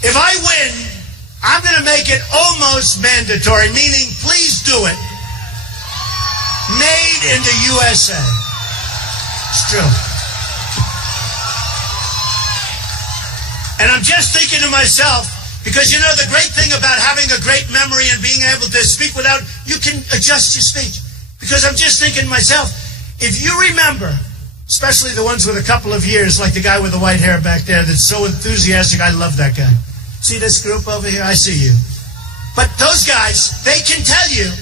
If I win, I'm going to make it almost mandatory, meaning please do it. Made in the USA. It's true. And I'm just thinking to myself, because you know the great thing about having a great memory and being able to speak without, you can adjust your speech. Because I'm just thinking to myself, if you remember, especially the ones with a couple of years, like the guy with the white hair back there that's so enthusiastic, I love that guy. See this group over here? I see you. But those guys, they can tell you,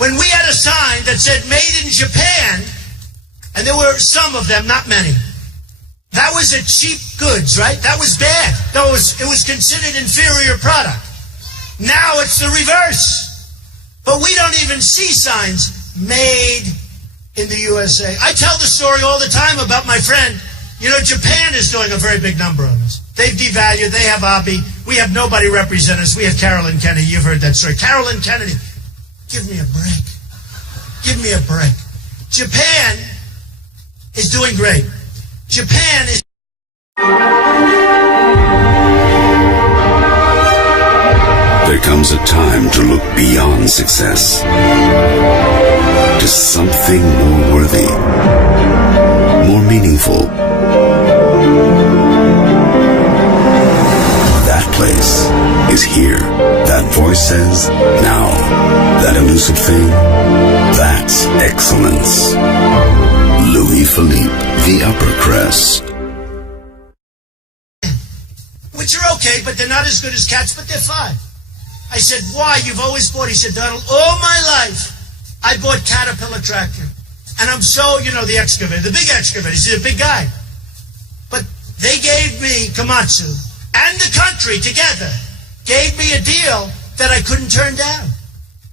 when we had a sign that said made in Japan, and there were some of them, not many, that was a cheap goods, right? That was bad. It was considered inferior product. Now it's the reverse. But we don't even see signs made in the USA. I tell the story all the time about my friend. You know, Japan is doing a very big number on us. They've devalued. They have Abe. We have nobody represent us. We have Carolyn Kennedy. You've heard that story. Carolyn Kennedy. Give me a break. Give me a break. Japan is doing great. Japan is... There comes a time to look beyond success to something more worthy, more meaningful. That place is here. That voice says, now. That elusive thing, that's excellence. Louis Philippe, the upper crest. Which are okay, but they're not as good as cats, but they're fine. I said, why? You've always bought. He said, Donald, all my life, I bought Caterpillar tractor. And I'm so, the excavator, the big excavator. He's a big guy. But they gave me, Komatsu, and the country together, gave me a deal that I couldn't turn down.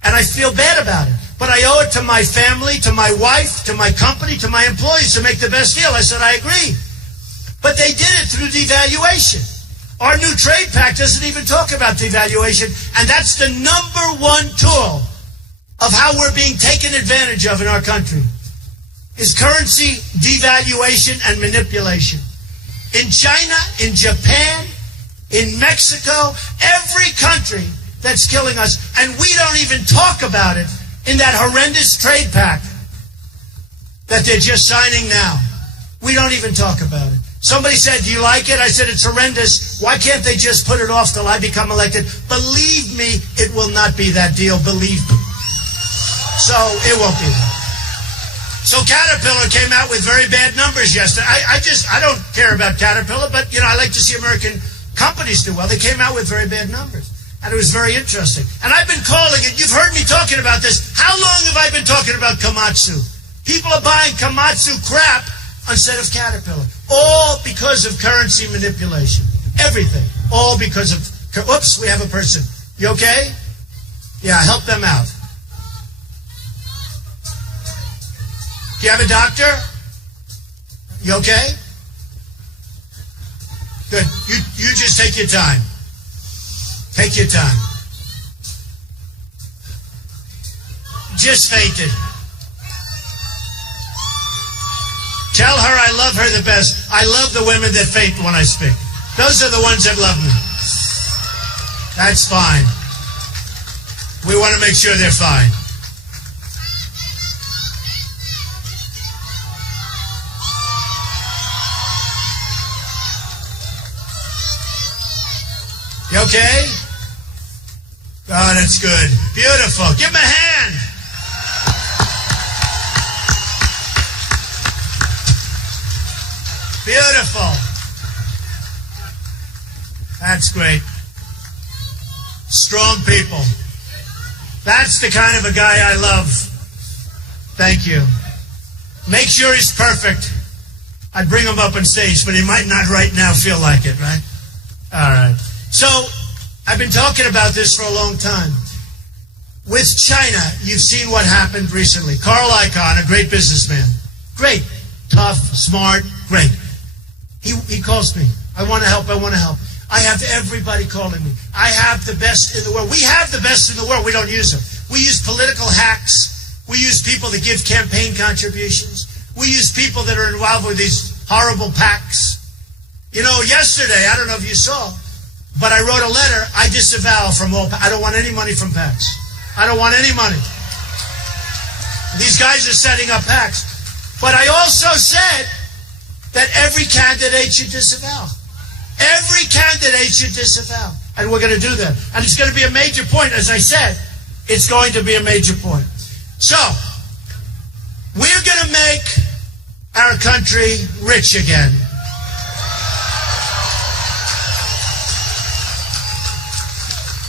And I feel bad about it. But I owe it to my family, to my wife, to my company, to my employees to make the best deal. I said, I agree. But they did it through devaluation. Our new trade pact doesn't even talk about devaluation, and that's the #1 tool of how we're being taken advantage of in our country, is currency devaluation and manipulation. In China, in Japan, in Mexico, every country that's killing us, and we don't even talk about it in that horrendous trade pact that they're just signing now. We don't even talk about it. Somebody said, do you like it? I said, it's horrendous. Why can't they just put it off till I become elected? Believe me, it will not be that deal. Believe me. So it won't be that. So Caterpillar came out with very bad numbers yesterday. I don't care about Caterpillar, but, I like to see American companies do well. They came out with very bad numbers. And it was very interesting. And I've been calling it. You've heard me talking about this. How long have I been talking about Komatsu? People are buying Komatsu crap instead of Caterpillar. All because of currency manipulation. Everything. All because of... Oops, we have a person. You okay? Yeah, help them out. Do you have a doctor? You okay? Good. You just take your time. Take your time. Just fainted. Tell her I love her the best. I love the women that faint when I speak. Those are the ones that love me. That's fine. We want to make sure they're fine. You okay? Oh, that's good. Beautiful. Give him a hand. Beautiful. That's great. Strong people. That's the kind of a guy I love. Thank you. Make sure he's perfect. I'd bring him up on stage, but he might not right now feel like it, right? All right. So, I've been talking about this for a long time. With China, you've seen what happened recently. Carl Icahn, a great businessman. Great. Tough, smart, great. He calls me. I want to help. I have everybody calling me. I have the best in the world. We have the best in the world. We don't use them. We use political hacks. We use people that give campaign contributions. We use people that are involved with these horrible PACs. You know, yesterday, I don't know if you saw, but I wrote a letter. I disavow from all PACs. I don't want any money from PACs. I don't want any money. These guys are setting up PACs. But I also said that every candidate should disavow. Every candidate should disavow. And we're going to do that. And it's going to be a major point. As I said, it's going to be a major point. So, we're going to make our country rich again.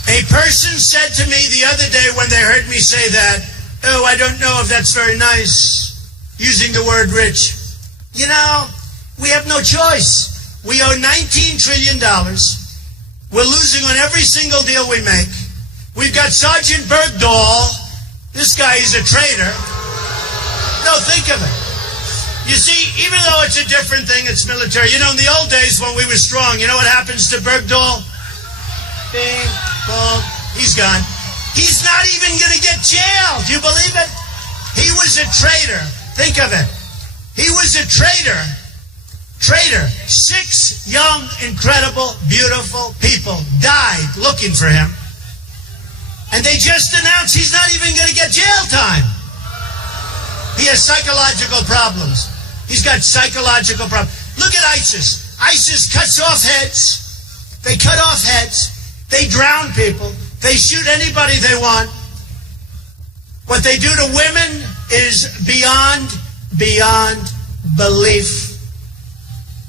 A person said to me the other day when they heard me say that, oh, I don't know if that's very nice, using the word rich. You know, we have no choice. We owe $19 trillion. We're losing on every single deal we make. We've got Sergeant Bergdahl. This guy is a traitor. No, think of it. You see, even though it's a different thing, it's military. You know, in the old days when we were strong, you know what happens to Bergdahl? Bing, boom, he's gone. He's not even going to get jailed. Do you believe it? He was a traitor. Think of it. He was a traitor. Traitor. 6 young, incredible, beautiful people died looking for him. And they just announced he's not even going to get jail time. He has psychological problems. He's got psychological problems. Look at ISIS. ISIS cuts off heads. They cut off heads. They drown people. They shoot anybody they want. What they do to women is beyond belief.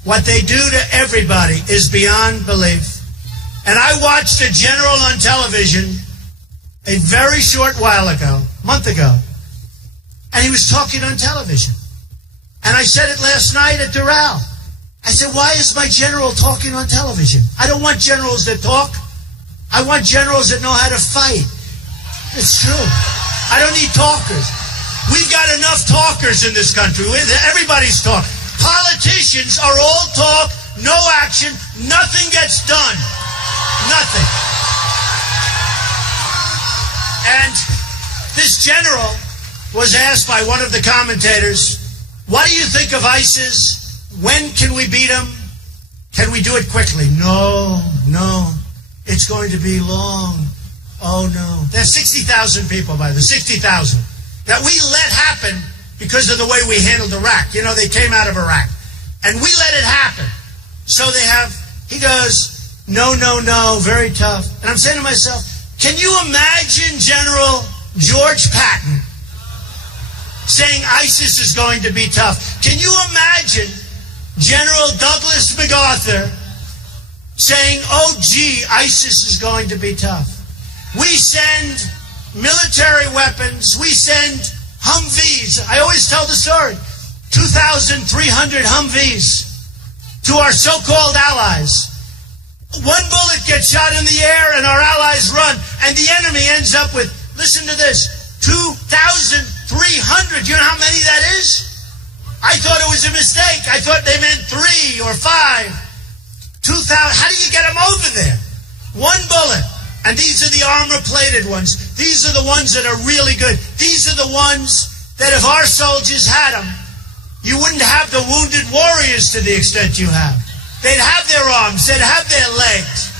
What they do to everybody is beyond belief. And I watched a general on television a very short while ago, month ago, and he was talking on television. And I said it last night at Doral. I said, why is my general talking on television? I don't want generals that talk. I want generals that know how to fight. It's true. I don't need talkers. We've got enough talkers in this country. Everybody's talking. Politicians are all talk, no action, nothing gets done. Nothing. And this general was asked by one of the commentators, what do you think of ISIS? When can we beat them? Can we do it quickly? No. It's going to be long. Oh, no. There's 60,000 people, by the way, 60,000, that we let happen because of the way we handled Iraq. You know, they came out of Iraq. And we let it happen. So they have, he goes, no, very tough. And I'm saying to myself, can you imagine General George Patton saying ISIS is going to be tough? Can you imagine General Douglas MacArthur saying, oh, gee, ISIS is going to be tough? We send military weapons. We send Humvees. I always tell the story. 2,300 Humvees to our so-called allies. One bullet gets shot in the air and our allies run, and the enemy ends up with, listen to this, 2,300. You know how many that is? I thought it was a mistake. I thought they meant 3 or 5. 2,000. How do you get them over there? One bullet. And these are the armor-plated ones. These are the ones that are really good. These are the ones that if our soldiers had them, you wouldn't have the wounded warriors to the extent you have. They'd have their arms. They'd have their legs.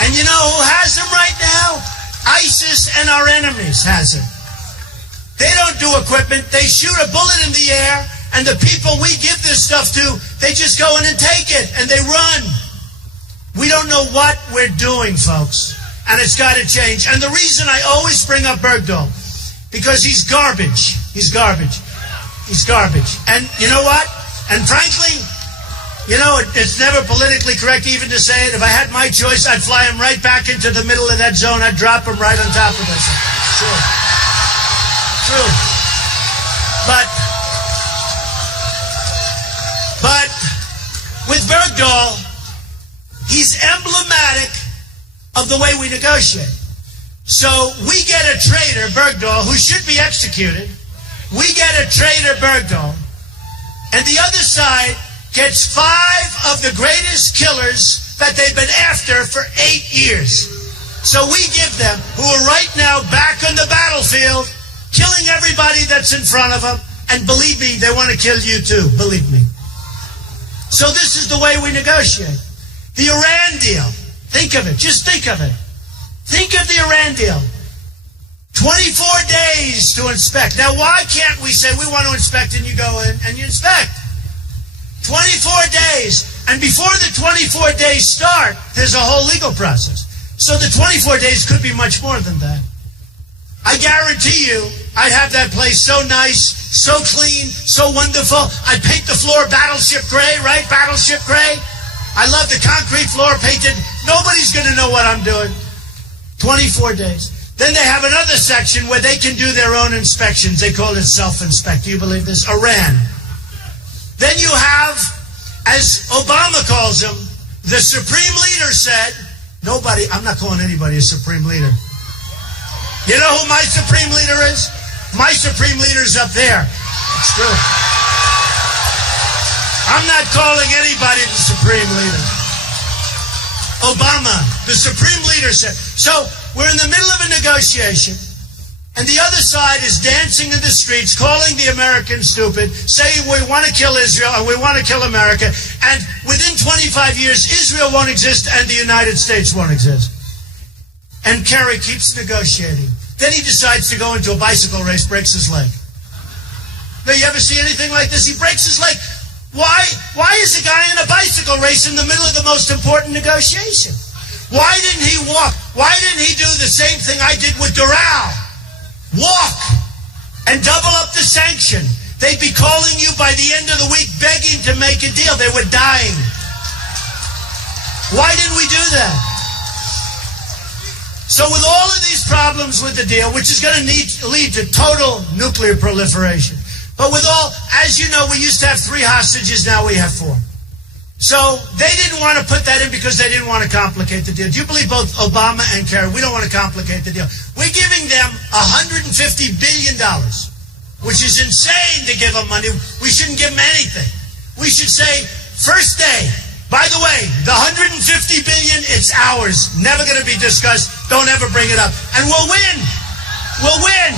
And you know who has them right now? ISIS and our enemies has them. They don't do equipment. They shoot a bullet in the air, and the people we give this stuff to, they just go in and take it, and they run. We don't know what we're doing, folks, and it's got to change. And the reason I always bring up Bergdahl, because he's garbage. He's garbage. He's garbage. And you know what? And frankly, you know, it's never politically correct even to say it. If I had my choice, I'd fly him right back into the middle of that zone. I'd drop him right on top of us. Sure. True. But with Bergdahl, he's emblematic of the way we negotiate. So we get a traitor, Bergdahl, who should be executed. We get a traitor, Bergdahl. And the other side gets 5 of the greatest killers that they've been after for 8 years. So we give them, who are right now back on the battlefield, killing everybody that's in front of them. And believe me, they want to kill you too, believe me. So this is the way we negotiate. The Iran deal. Think of it. Just think of it. Think of the Iran deal. 24 days to inspect. Now, why can't we say we want to inspect and you go in and you inspect? 24 days. And before the 24 days start, there's a whole legal process. So the 24 days could be much more than that. I guarantee you, I'd have that place so nice, so clean, so wonderful. I'd paint the floor battleship gray, right? Battleship gray. I love the concrete floor painted. Nobody's going to know what I'm doing. 24 days. Then they have another section where they can do their own inspections. They call it self-inspect. Do you believe this? Iran. Then you have, as Obama calls him, the supreme leader said, nobody, I'm not calling anybody a supreme leader. You know who my supreme leader is? My supreme leader's up there. It's true. I'm not calling anybody the supreme leader. Obama, the supreme leader, said. So we're in the middle of a negotiation, and the other side is dancing in the streets, calling the Americans stupid, saying we want to kill Israel and we want to kill America, and within 25 years, Israel won't exist and the United States won't exist. And Kerry keeps negotiating. Then he decides to go into a bicycle race, breaks his leg. Now, you ever see anything like this? He breaks his leg. Why is a guy in a bicycle race in the middle of the most important negotiation? Why didn't he walk? Why didn't he do the same thing I did with Doral? Walk and double up the sanction. They'd be calling you by the end of the week begging to make a deal. They were dying. Why didn't we do that? So with all of these problems with the deal, which is going to lead to total nuclear proliferation, but with all, as you know, we used to have 3 hostages, now we have 4. So they didn't want to put that in because they didn't want to complicate the deal. Do you believe both Obama and Kerry? We don't want to complicate the deal. We're giving them $150 billion, which is insane to give them money. We shouldn't give them anything. We should say, first day, by the way, the $150 billion, it's ours. Never going to be discussed. Don't ever bring it up. And we'll win. We'll win.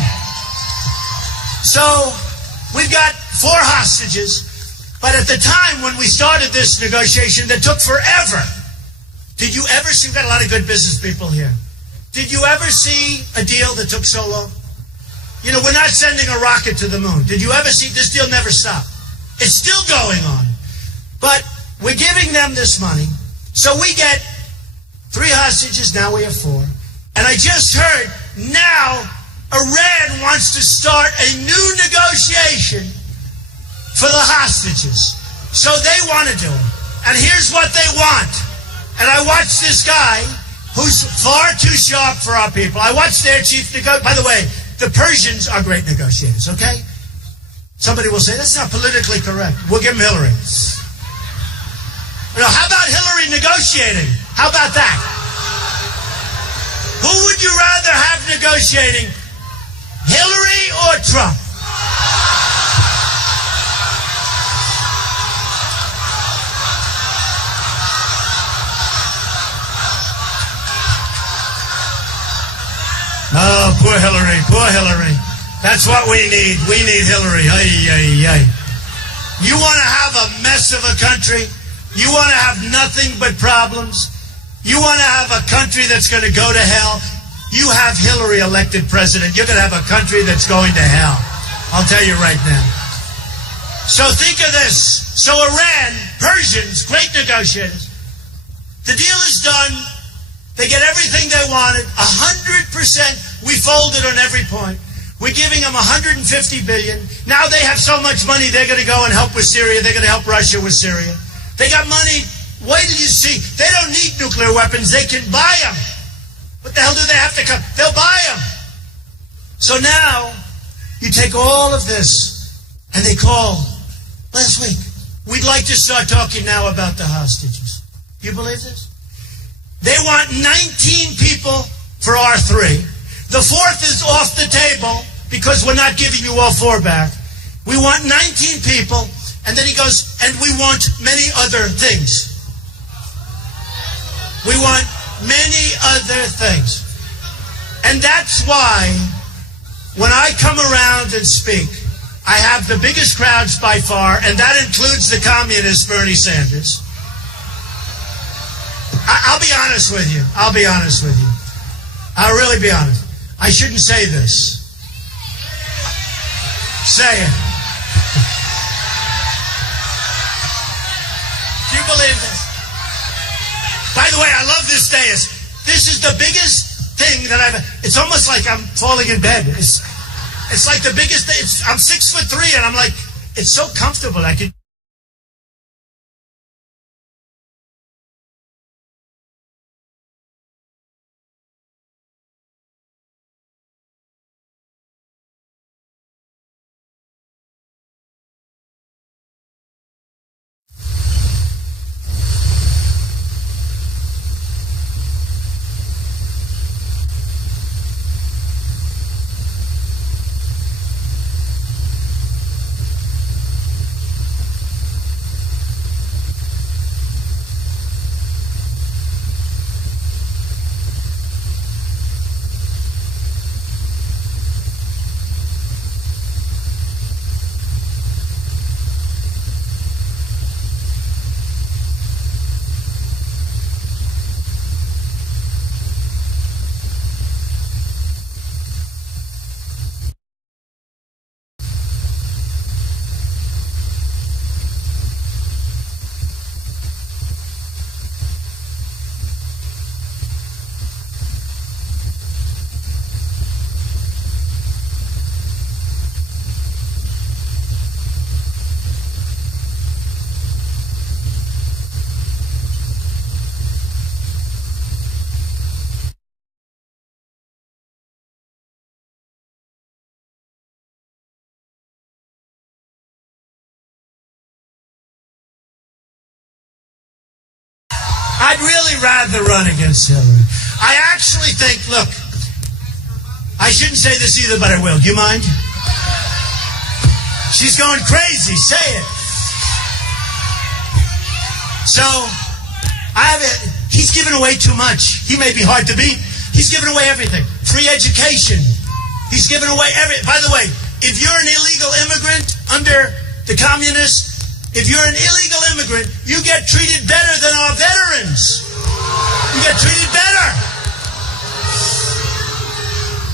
So we've got 4 hostages. But at the time when we started this negotiation that took forever, did you ever see, we've got a lot of good business people here. Did you ever see a deal that took so long? You know, we're not sending a rocket to the moon. Did you ever see, this deal never stopped. It's still going on. But we're giving them this money. So we get 3 hostages, now we have 4. And I just heard now Iran wants to start a new negotiation for the hostages. So they want to do it. And here's what they want. And I watched this guy who's far too sharp for our people. I watched their chief negotiator. By the way, The Persians are great negotiators, okay? Somebody will say, that's not politically correct. We'll give them Hillary. You know, how about Hillary negotiating? How about that? Who would you rather have negotiating, Hillary or Trump? Oh, poor Hillary, poor Hillary. That's what we need. We need Hillary. Ay, ay, ay. You want to have a mess of a country? You want to have nothing but problems? You want to have a country that's going to go to hell? You have Hillary elected president. You're going to have a country that's going to hell. I'll tell you right now. So think of this. So Iran, Persians, great negotiators. The deal is done. They get everything they wanted, 100%. We folded on every point. We're giving them $150 billion. Now they have so much money, they're going to go and help with Syria. They're going to help Russia with Syria. They got money. Wait till you see. They don't need nuclear weapons. They can buy them. What the hell do they have to come? They'll buy them. So now you take all of this, and they call last week. We'd like to start talking now about the hostages. You believe this? They want 19 people for R3. The fourth is off the table because we're not giving you all four back. We want 19 people, and then he goes, and we want many other things. We want many other things. And that's why when I come around and speak, I have the biggest crowds by far, and that includes the communist Bernie Sanders. I'll be honest with you. I'll be honest with you. I'll really be honest. I shouldn't say this. Say it. Do you believe this? By the way, I love this day. This is the biggest thing that it's almost like I'm falling in bed. It's like the biggest thing. I'm 6'3", and I'm like, it's so comfortable. I can. I'd really rather run against Hillary. I actually think, look, I shouldn't say this either, but I will. Do you mind? She's going crazy. Say it. So, he's giving away too much. He may be hard to beat. He's giving away everything. Free education. He's giving away everything. By the way, if you're an illegal immigrant under the communists, if you're an illegal immigrant, you get treated better than our veterans. You get treated better.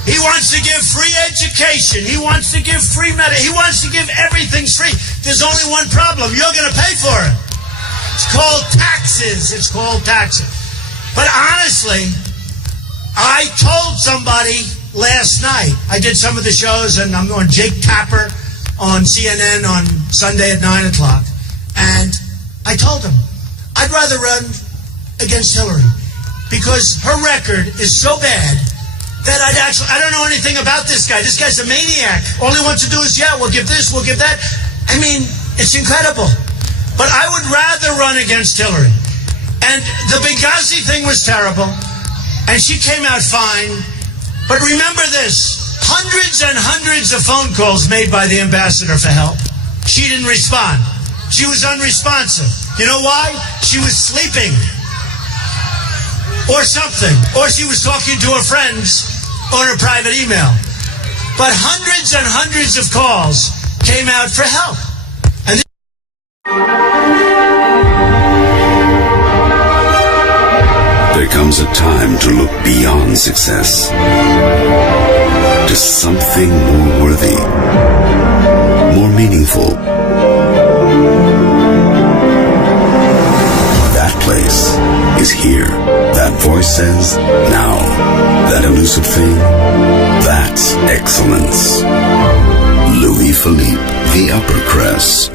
He wants to give free education. He wants to give free medicine. He wants to give everything free. There's only one problem. You're going to pay for it. It's called taxes. It's called taxes. But honestly, I told somebody last night, I did some of the shows, and I'm on Jake Tapper on CNN on Sunday at 9 o'clock. And I told him, I'd rather run against Hillary because her record is so bad that I don't know anything about this guy. This guy's a maniac. All he wants to do is, yeah, we'll give this, we'll give that. I mean, it's incredible. But I would rather run against Hillary. And the Benghazi thing was terrible. And she came out fine. But remember this, hundreds and hundreds of phone calls made by the ambassador for help. She didn't respond. She was unresponsive. You know why? She was sleeping. Or something. Or she was talking to her friends on her private email. But hundreds and hundreds of calls came out for help. And there comes a time to look beyond success to something more worthy, more meaningful. That place is here. That voice says, now. That elusive thing, that's excellence. Louis Philippe, the upper crest.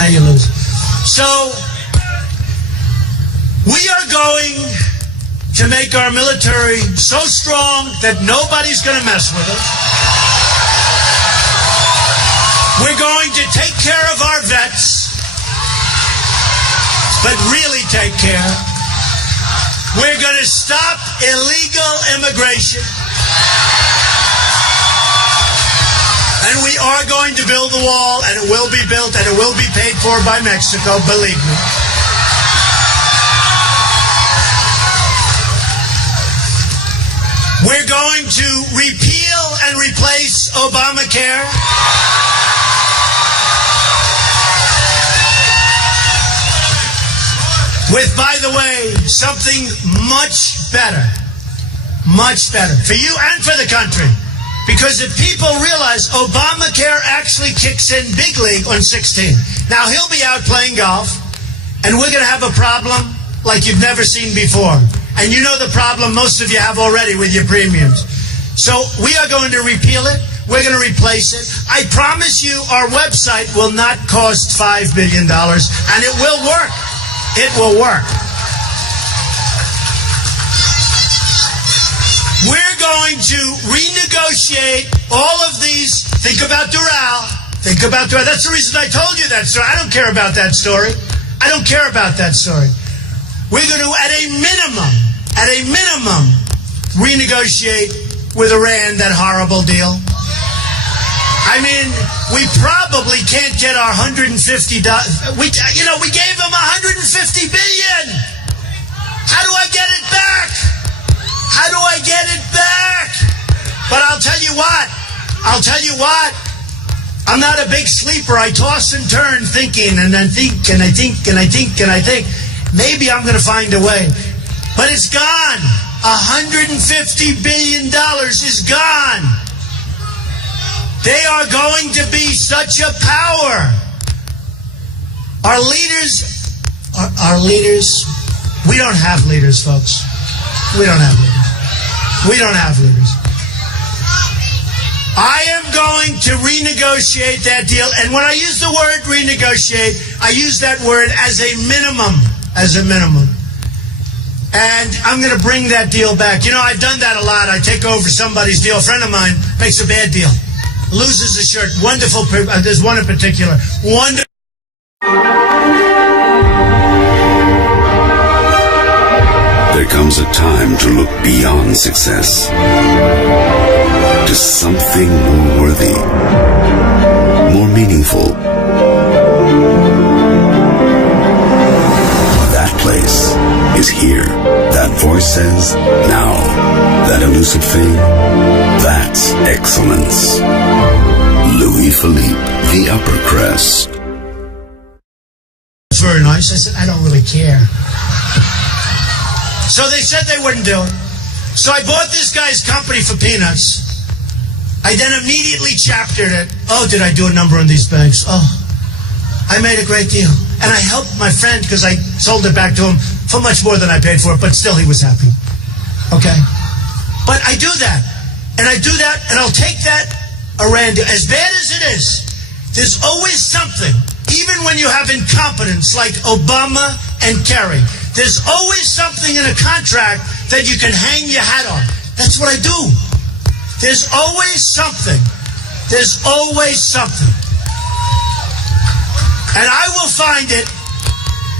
Now you lose. So, we are going to make our military so strong that nobody's going to mess with us. We're going to take care of our vets, but really take care. We're going to stop illegal immigration. And we are going to build the wall, and it will be built, and it will be paid for by Mexico, believe me. We're going to repeal and replace Obamacare. With, by the way, something much better for you and for the country. Because if people realize Obamacare actually kicks in big league on 16. Now, he'll be out playing golf, and we're going to have a problem like you've never seen before. And you know the problem most of you have already with your premiums. So we are going to repeal it. We're going to replace it. I promise you our website will not cost $5 billion, and it will work. It will work. We're going to renegotiate all of these. Think about Doral. Think about Doral. That's the reason I told you that story. I don't care about that story. I don't care about that story. We're going to, at a minimum, renegotiate with Iran that horrible deal. I mean, we probably can't get our $150. We gave them $150 billion. How do I get it back? How do I get it back? But I'll tell you what. I'm not a big sleeper. I toss and turn thinking, and I think. Maybe I'm going to find a way. But it's gone. $150 billion is gone. They are going to be such a power. Our leaders, we don't have leaders, folks. We don't have leaders. I am going to renegotiate that deal. And when I use the word renegotiate, I use that word as a minimum. And I'm going to bring that deal back. You know, I've done that a lot. I take over somebody's deal. A friend of mine makes a bad deal. Loses a shirt. Wonderful. There's one in particular. Wonderful. There comes a time to look beyond success to something more worthy, more meaningful. That place is here. That voice says, now. That elusive thing, that's excellence. Louis Philippe, the upper crest. It's very nice. I said, I don't really care. So they said they wouldn't do it. So I bought this guy's company for peanuts. I then immediately chaptered it. Oh, did I do a number on these bags? Oh, I made a great deal. And I helped my friend because I sold it back to him for much more than I paid for it, but still he was happy. Okay? But I do that. And I'll take that around. As bad as it is, there's always something, even when you have incompetence like Obama and Kerry, there's always something in a contract that you can hang your hat on. That's what I do. There's always something. There's always something. And I will find it,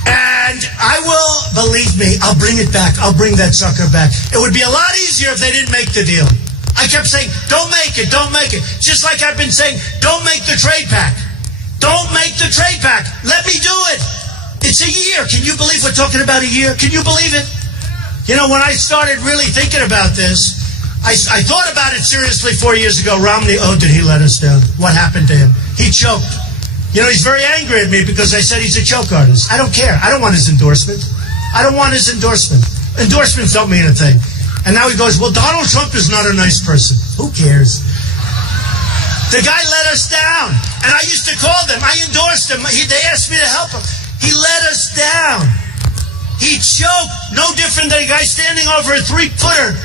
and I will, believe me, I'll bring it back. I'll bring that sucker back. It would be a lot easier if they didn't make the deal. I kept saying, don't make it, don't make it. Just like I've been saying, don't make the trade pact. Don't make the trade pact. Let me do it. It's a year. Can you believe we're talking about a year? Can you believe it? You know, when I started really thinking about this, I thought about it seriously 4 years ago. Romney, did he let us down? What happened to him? He choked. You know, he's very angry at me because I said he's a choke artist. I don't care. I don't want his endorsement. I don't want his endorsement. Endorsements don't mean a thing. And now he goes, well, Donald Trump is not a nice person. Who cares? The guy let us down. And I used to call them. I endorsed him. They asked me to help him. He let us down. He choked. No different than a guy standing over a 3-footer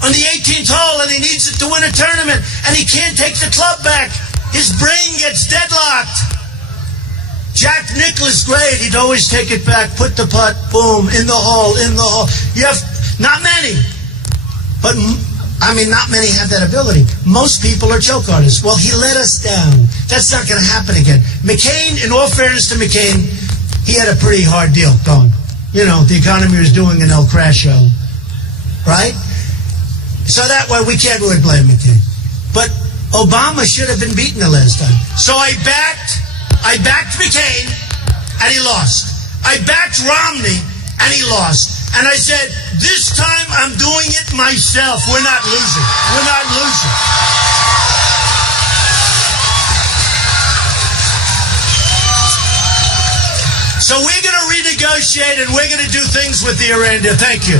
on the 18th hole, and he needs it to win a tournament, and he can't take the club back. His brain gets deadlocked. Jack Nicklaus, great. He'd always take it back, put the putt, boom, in the hole, in the hole. You have, not many, but, not many have that ability. Most people are choke artists. Well, he let us down. That's not going to happen again. McCain, in all fairness to McCain, he had a pretty hard deal going. You know, the economy was doing an El Crasho, right? So that way, we can't really blame McCain. But Obama should have been beaten the last time. So I backed McCain, and he lost. I backed Romney, and he lost. And I said, this time I'm doing it myself. We're not losing. We're not losing. So we're going to renegotiate, and we're going to do things with the Iran deal. Thank you.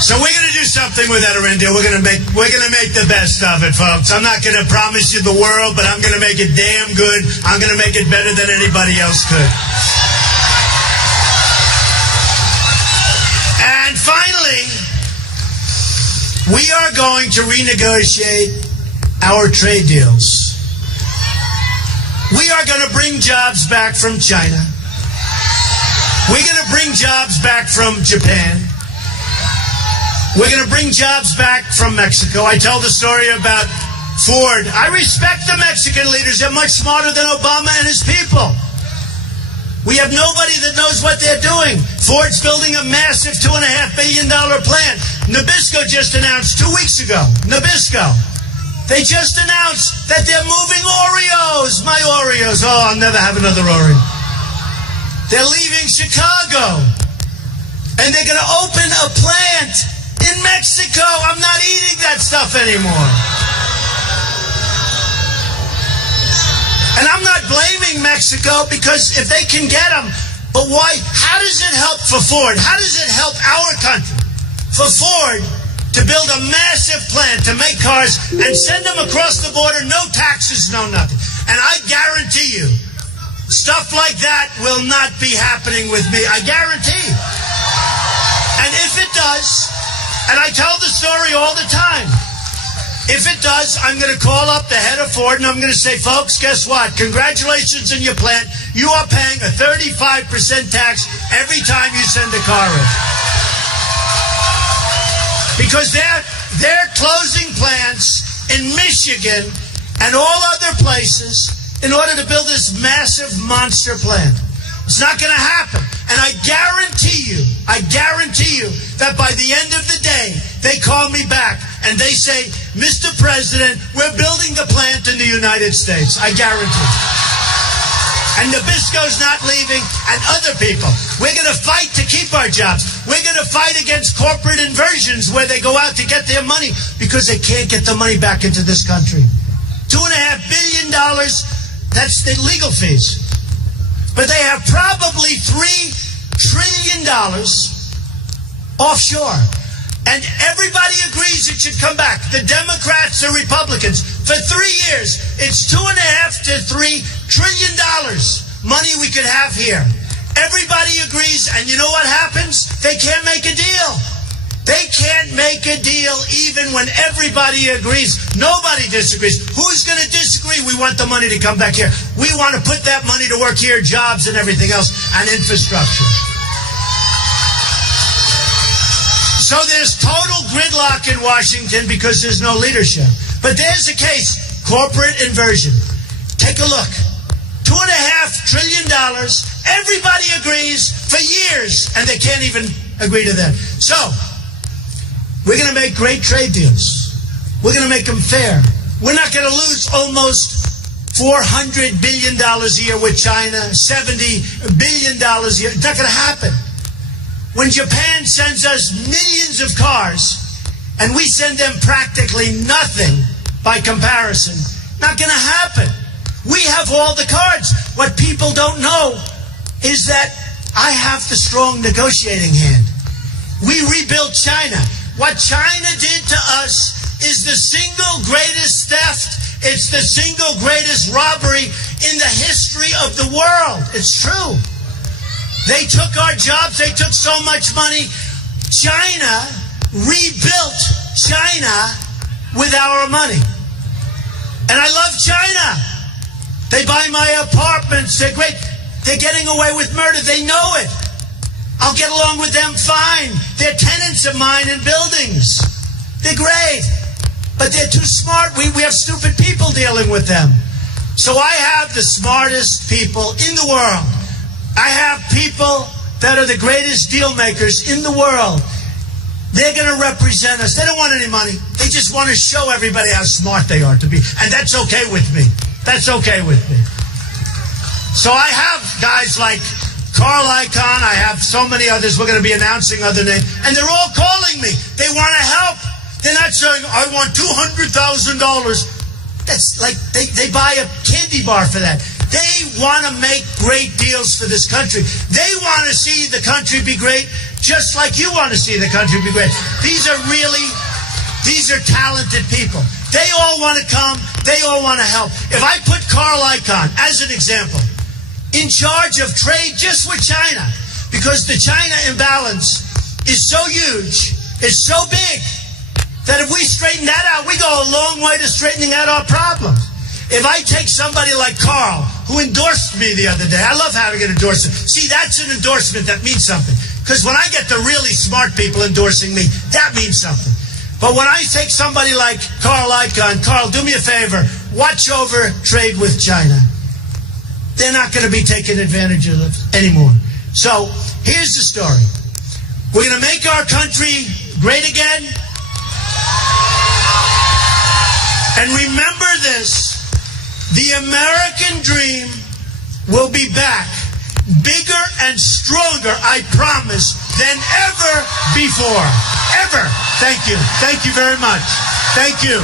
So we're going to do something with that Iran deal. We're going to make the best of it, folks. I'm not going to promise you the world, but I'm going to make it damn good. I'm going to make it better than anybody else could. And finally, we are going to renegotiate our trade deals. We are going to bring jobs back from China. We're going to bring jobs back from Japan. We're going to bring jobs back from Mexico. I tell the story about Ford. I respect the Mexican leaders. They're much smarter than Obama and his people. We have nobody that knows what they're doing. Ford's building a massive $2.5 billion plant. Nabisco just announced 2 weeks ago. Nabisco. They just announced that they're moving Oreos. My Oreos. Oh, I'll never have another Oreo. They're leaving Chicago. And they're going to open a plant in Mexico. I'm not eating that stuff anymore. And I'm not blaming Mexico because if they can get them, but why? How does it help for Ford? How does it help our country? For Ford to build a massive plant to make cars and send them across the border, no taxes, no nothing. And I guarantee you, stuff like that will not be happening with me. I guarantee. And if it does, and I tell the story all the time. If it does, I'm going to call up the head of Ford and I'm going to say, folks, guess what? Congratulations on your plant. You are paying a 35% tax every time you send a car in. Because they're closing plants in Michigan and all other places in order to build this massive monster plant. It's not going to happen. And I guarantee you that by the end of the day, they call me back and they say, Mr. President, we're building the plant in the United States. I guarantee. And Nabisco's not leaving, and other people. We're going to fight to keep our jobs. We're going to fight against corporate inversions where they go out to get their money because they can't get the money back into this country. $2.5 billion, that's the legal fees. But they have probably $3 trillion offshore. And everybody agrees it should come back. The Democrats, the Republicans. For 3 years, it's $2.5 to $3 trillion money we could have here. Everybody agrees, and you know what happens? They can't make a deal. They can't make a deal even when everybody agrees. Nobody disagrees. Who's going to disagree? We want the money to come back here. We want to put that money to work here, jobs and everything else, and infrastructure. So there's total gridlock in Washington because there's no leadership. But there's a case, corporate inversion. Take a look. $2.5 trillion. Everybody agrees for years, and they can't even agree to that. So we're going to make great trade deals. We're going to make them fair. We're not going to lose almost $400 billion a year with China, $70 billion a year. It's not going to happen. When Japan sends us millions of cars and we send them practically nothing by comparison, not going to happen. We have all the cards. What people don't know is that I have the strong negotiating hand. We rebuilt China. What China did to us is the single greatest theft. It's the single greatest robbery in the history of the world. It's true. They took our jobs. They took so much money. China rebuilt China with our money. And I love China. They buy my apartments. They're great. They're getting away with murder. They know it. I'll get along with them fine. They're tenants of mine in buildings. They're great. But they're too smart. We have stupid people dealing with them. So I have the smartest people in the world. I have people that are the greatest deal makers in the world. They're going to represent us. They don't want any money. They just want to show everybody how smart they are to be. And that's okay with me. That's okay with me. So I have guys like Carl Icahn. I have so many others. We're going to be announcing other names. And they're all calling me. They want to help. They're not saying, I want $200,000. That's like they buy a candy bar for that. They want to make great deals for this country. They want to see the country be great just like you want to see the country be great. These are talented people. They all want to come. They all want to help. If I put Carl Icahn, as an example, in charge of trade just with China, because the China imbalance is so huge, is so big, that if we straighten that out, we go a long way to straightening out our problems. If I take somebody like Carl, who endorsed me the other day, I love having an endorsement. See, that's an endorsement that means something. Because when I get the really smart people endorsing me, that means something. But when I take somebody like Carl Icahn, Carl, do me a favor, watch over trade with China. They're not going to be taken advantage of anymore. So here's the story. We're going to make our country great again. And remember this, the American dream will be back, bigger and stronger, I promise, than ever before. Ever. Thank you. Thank you very much. Thank you.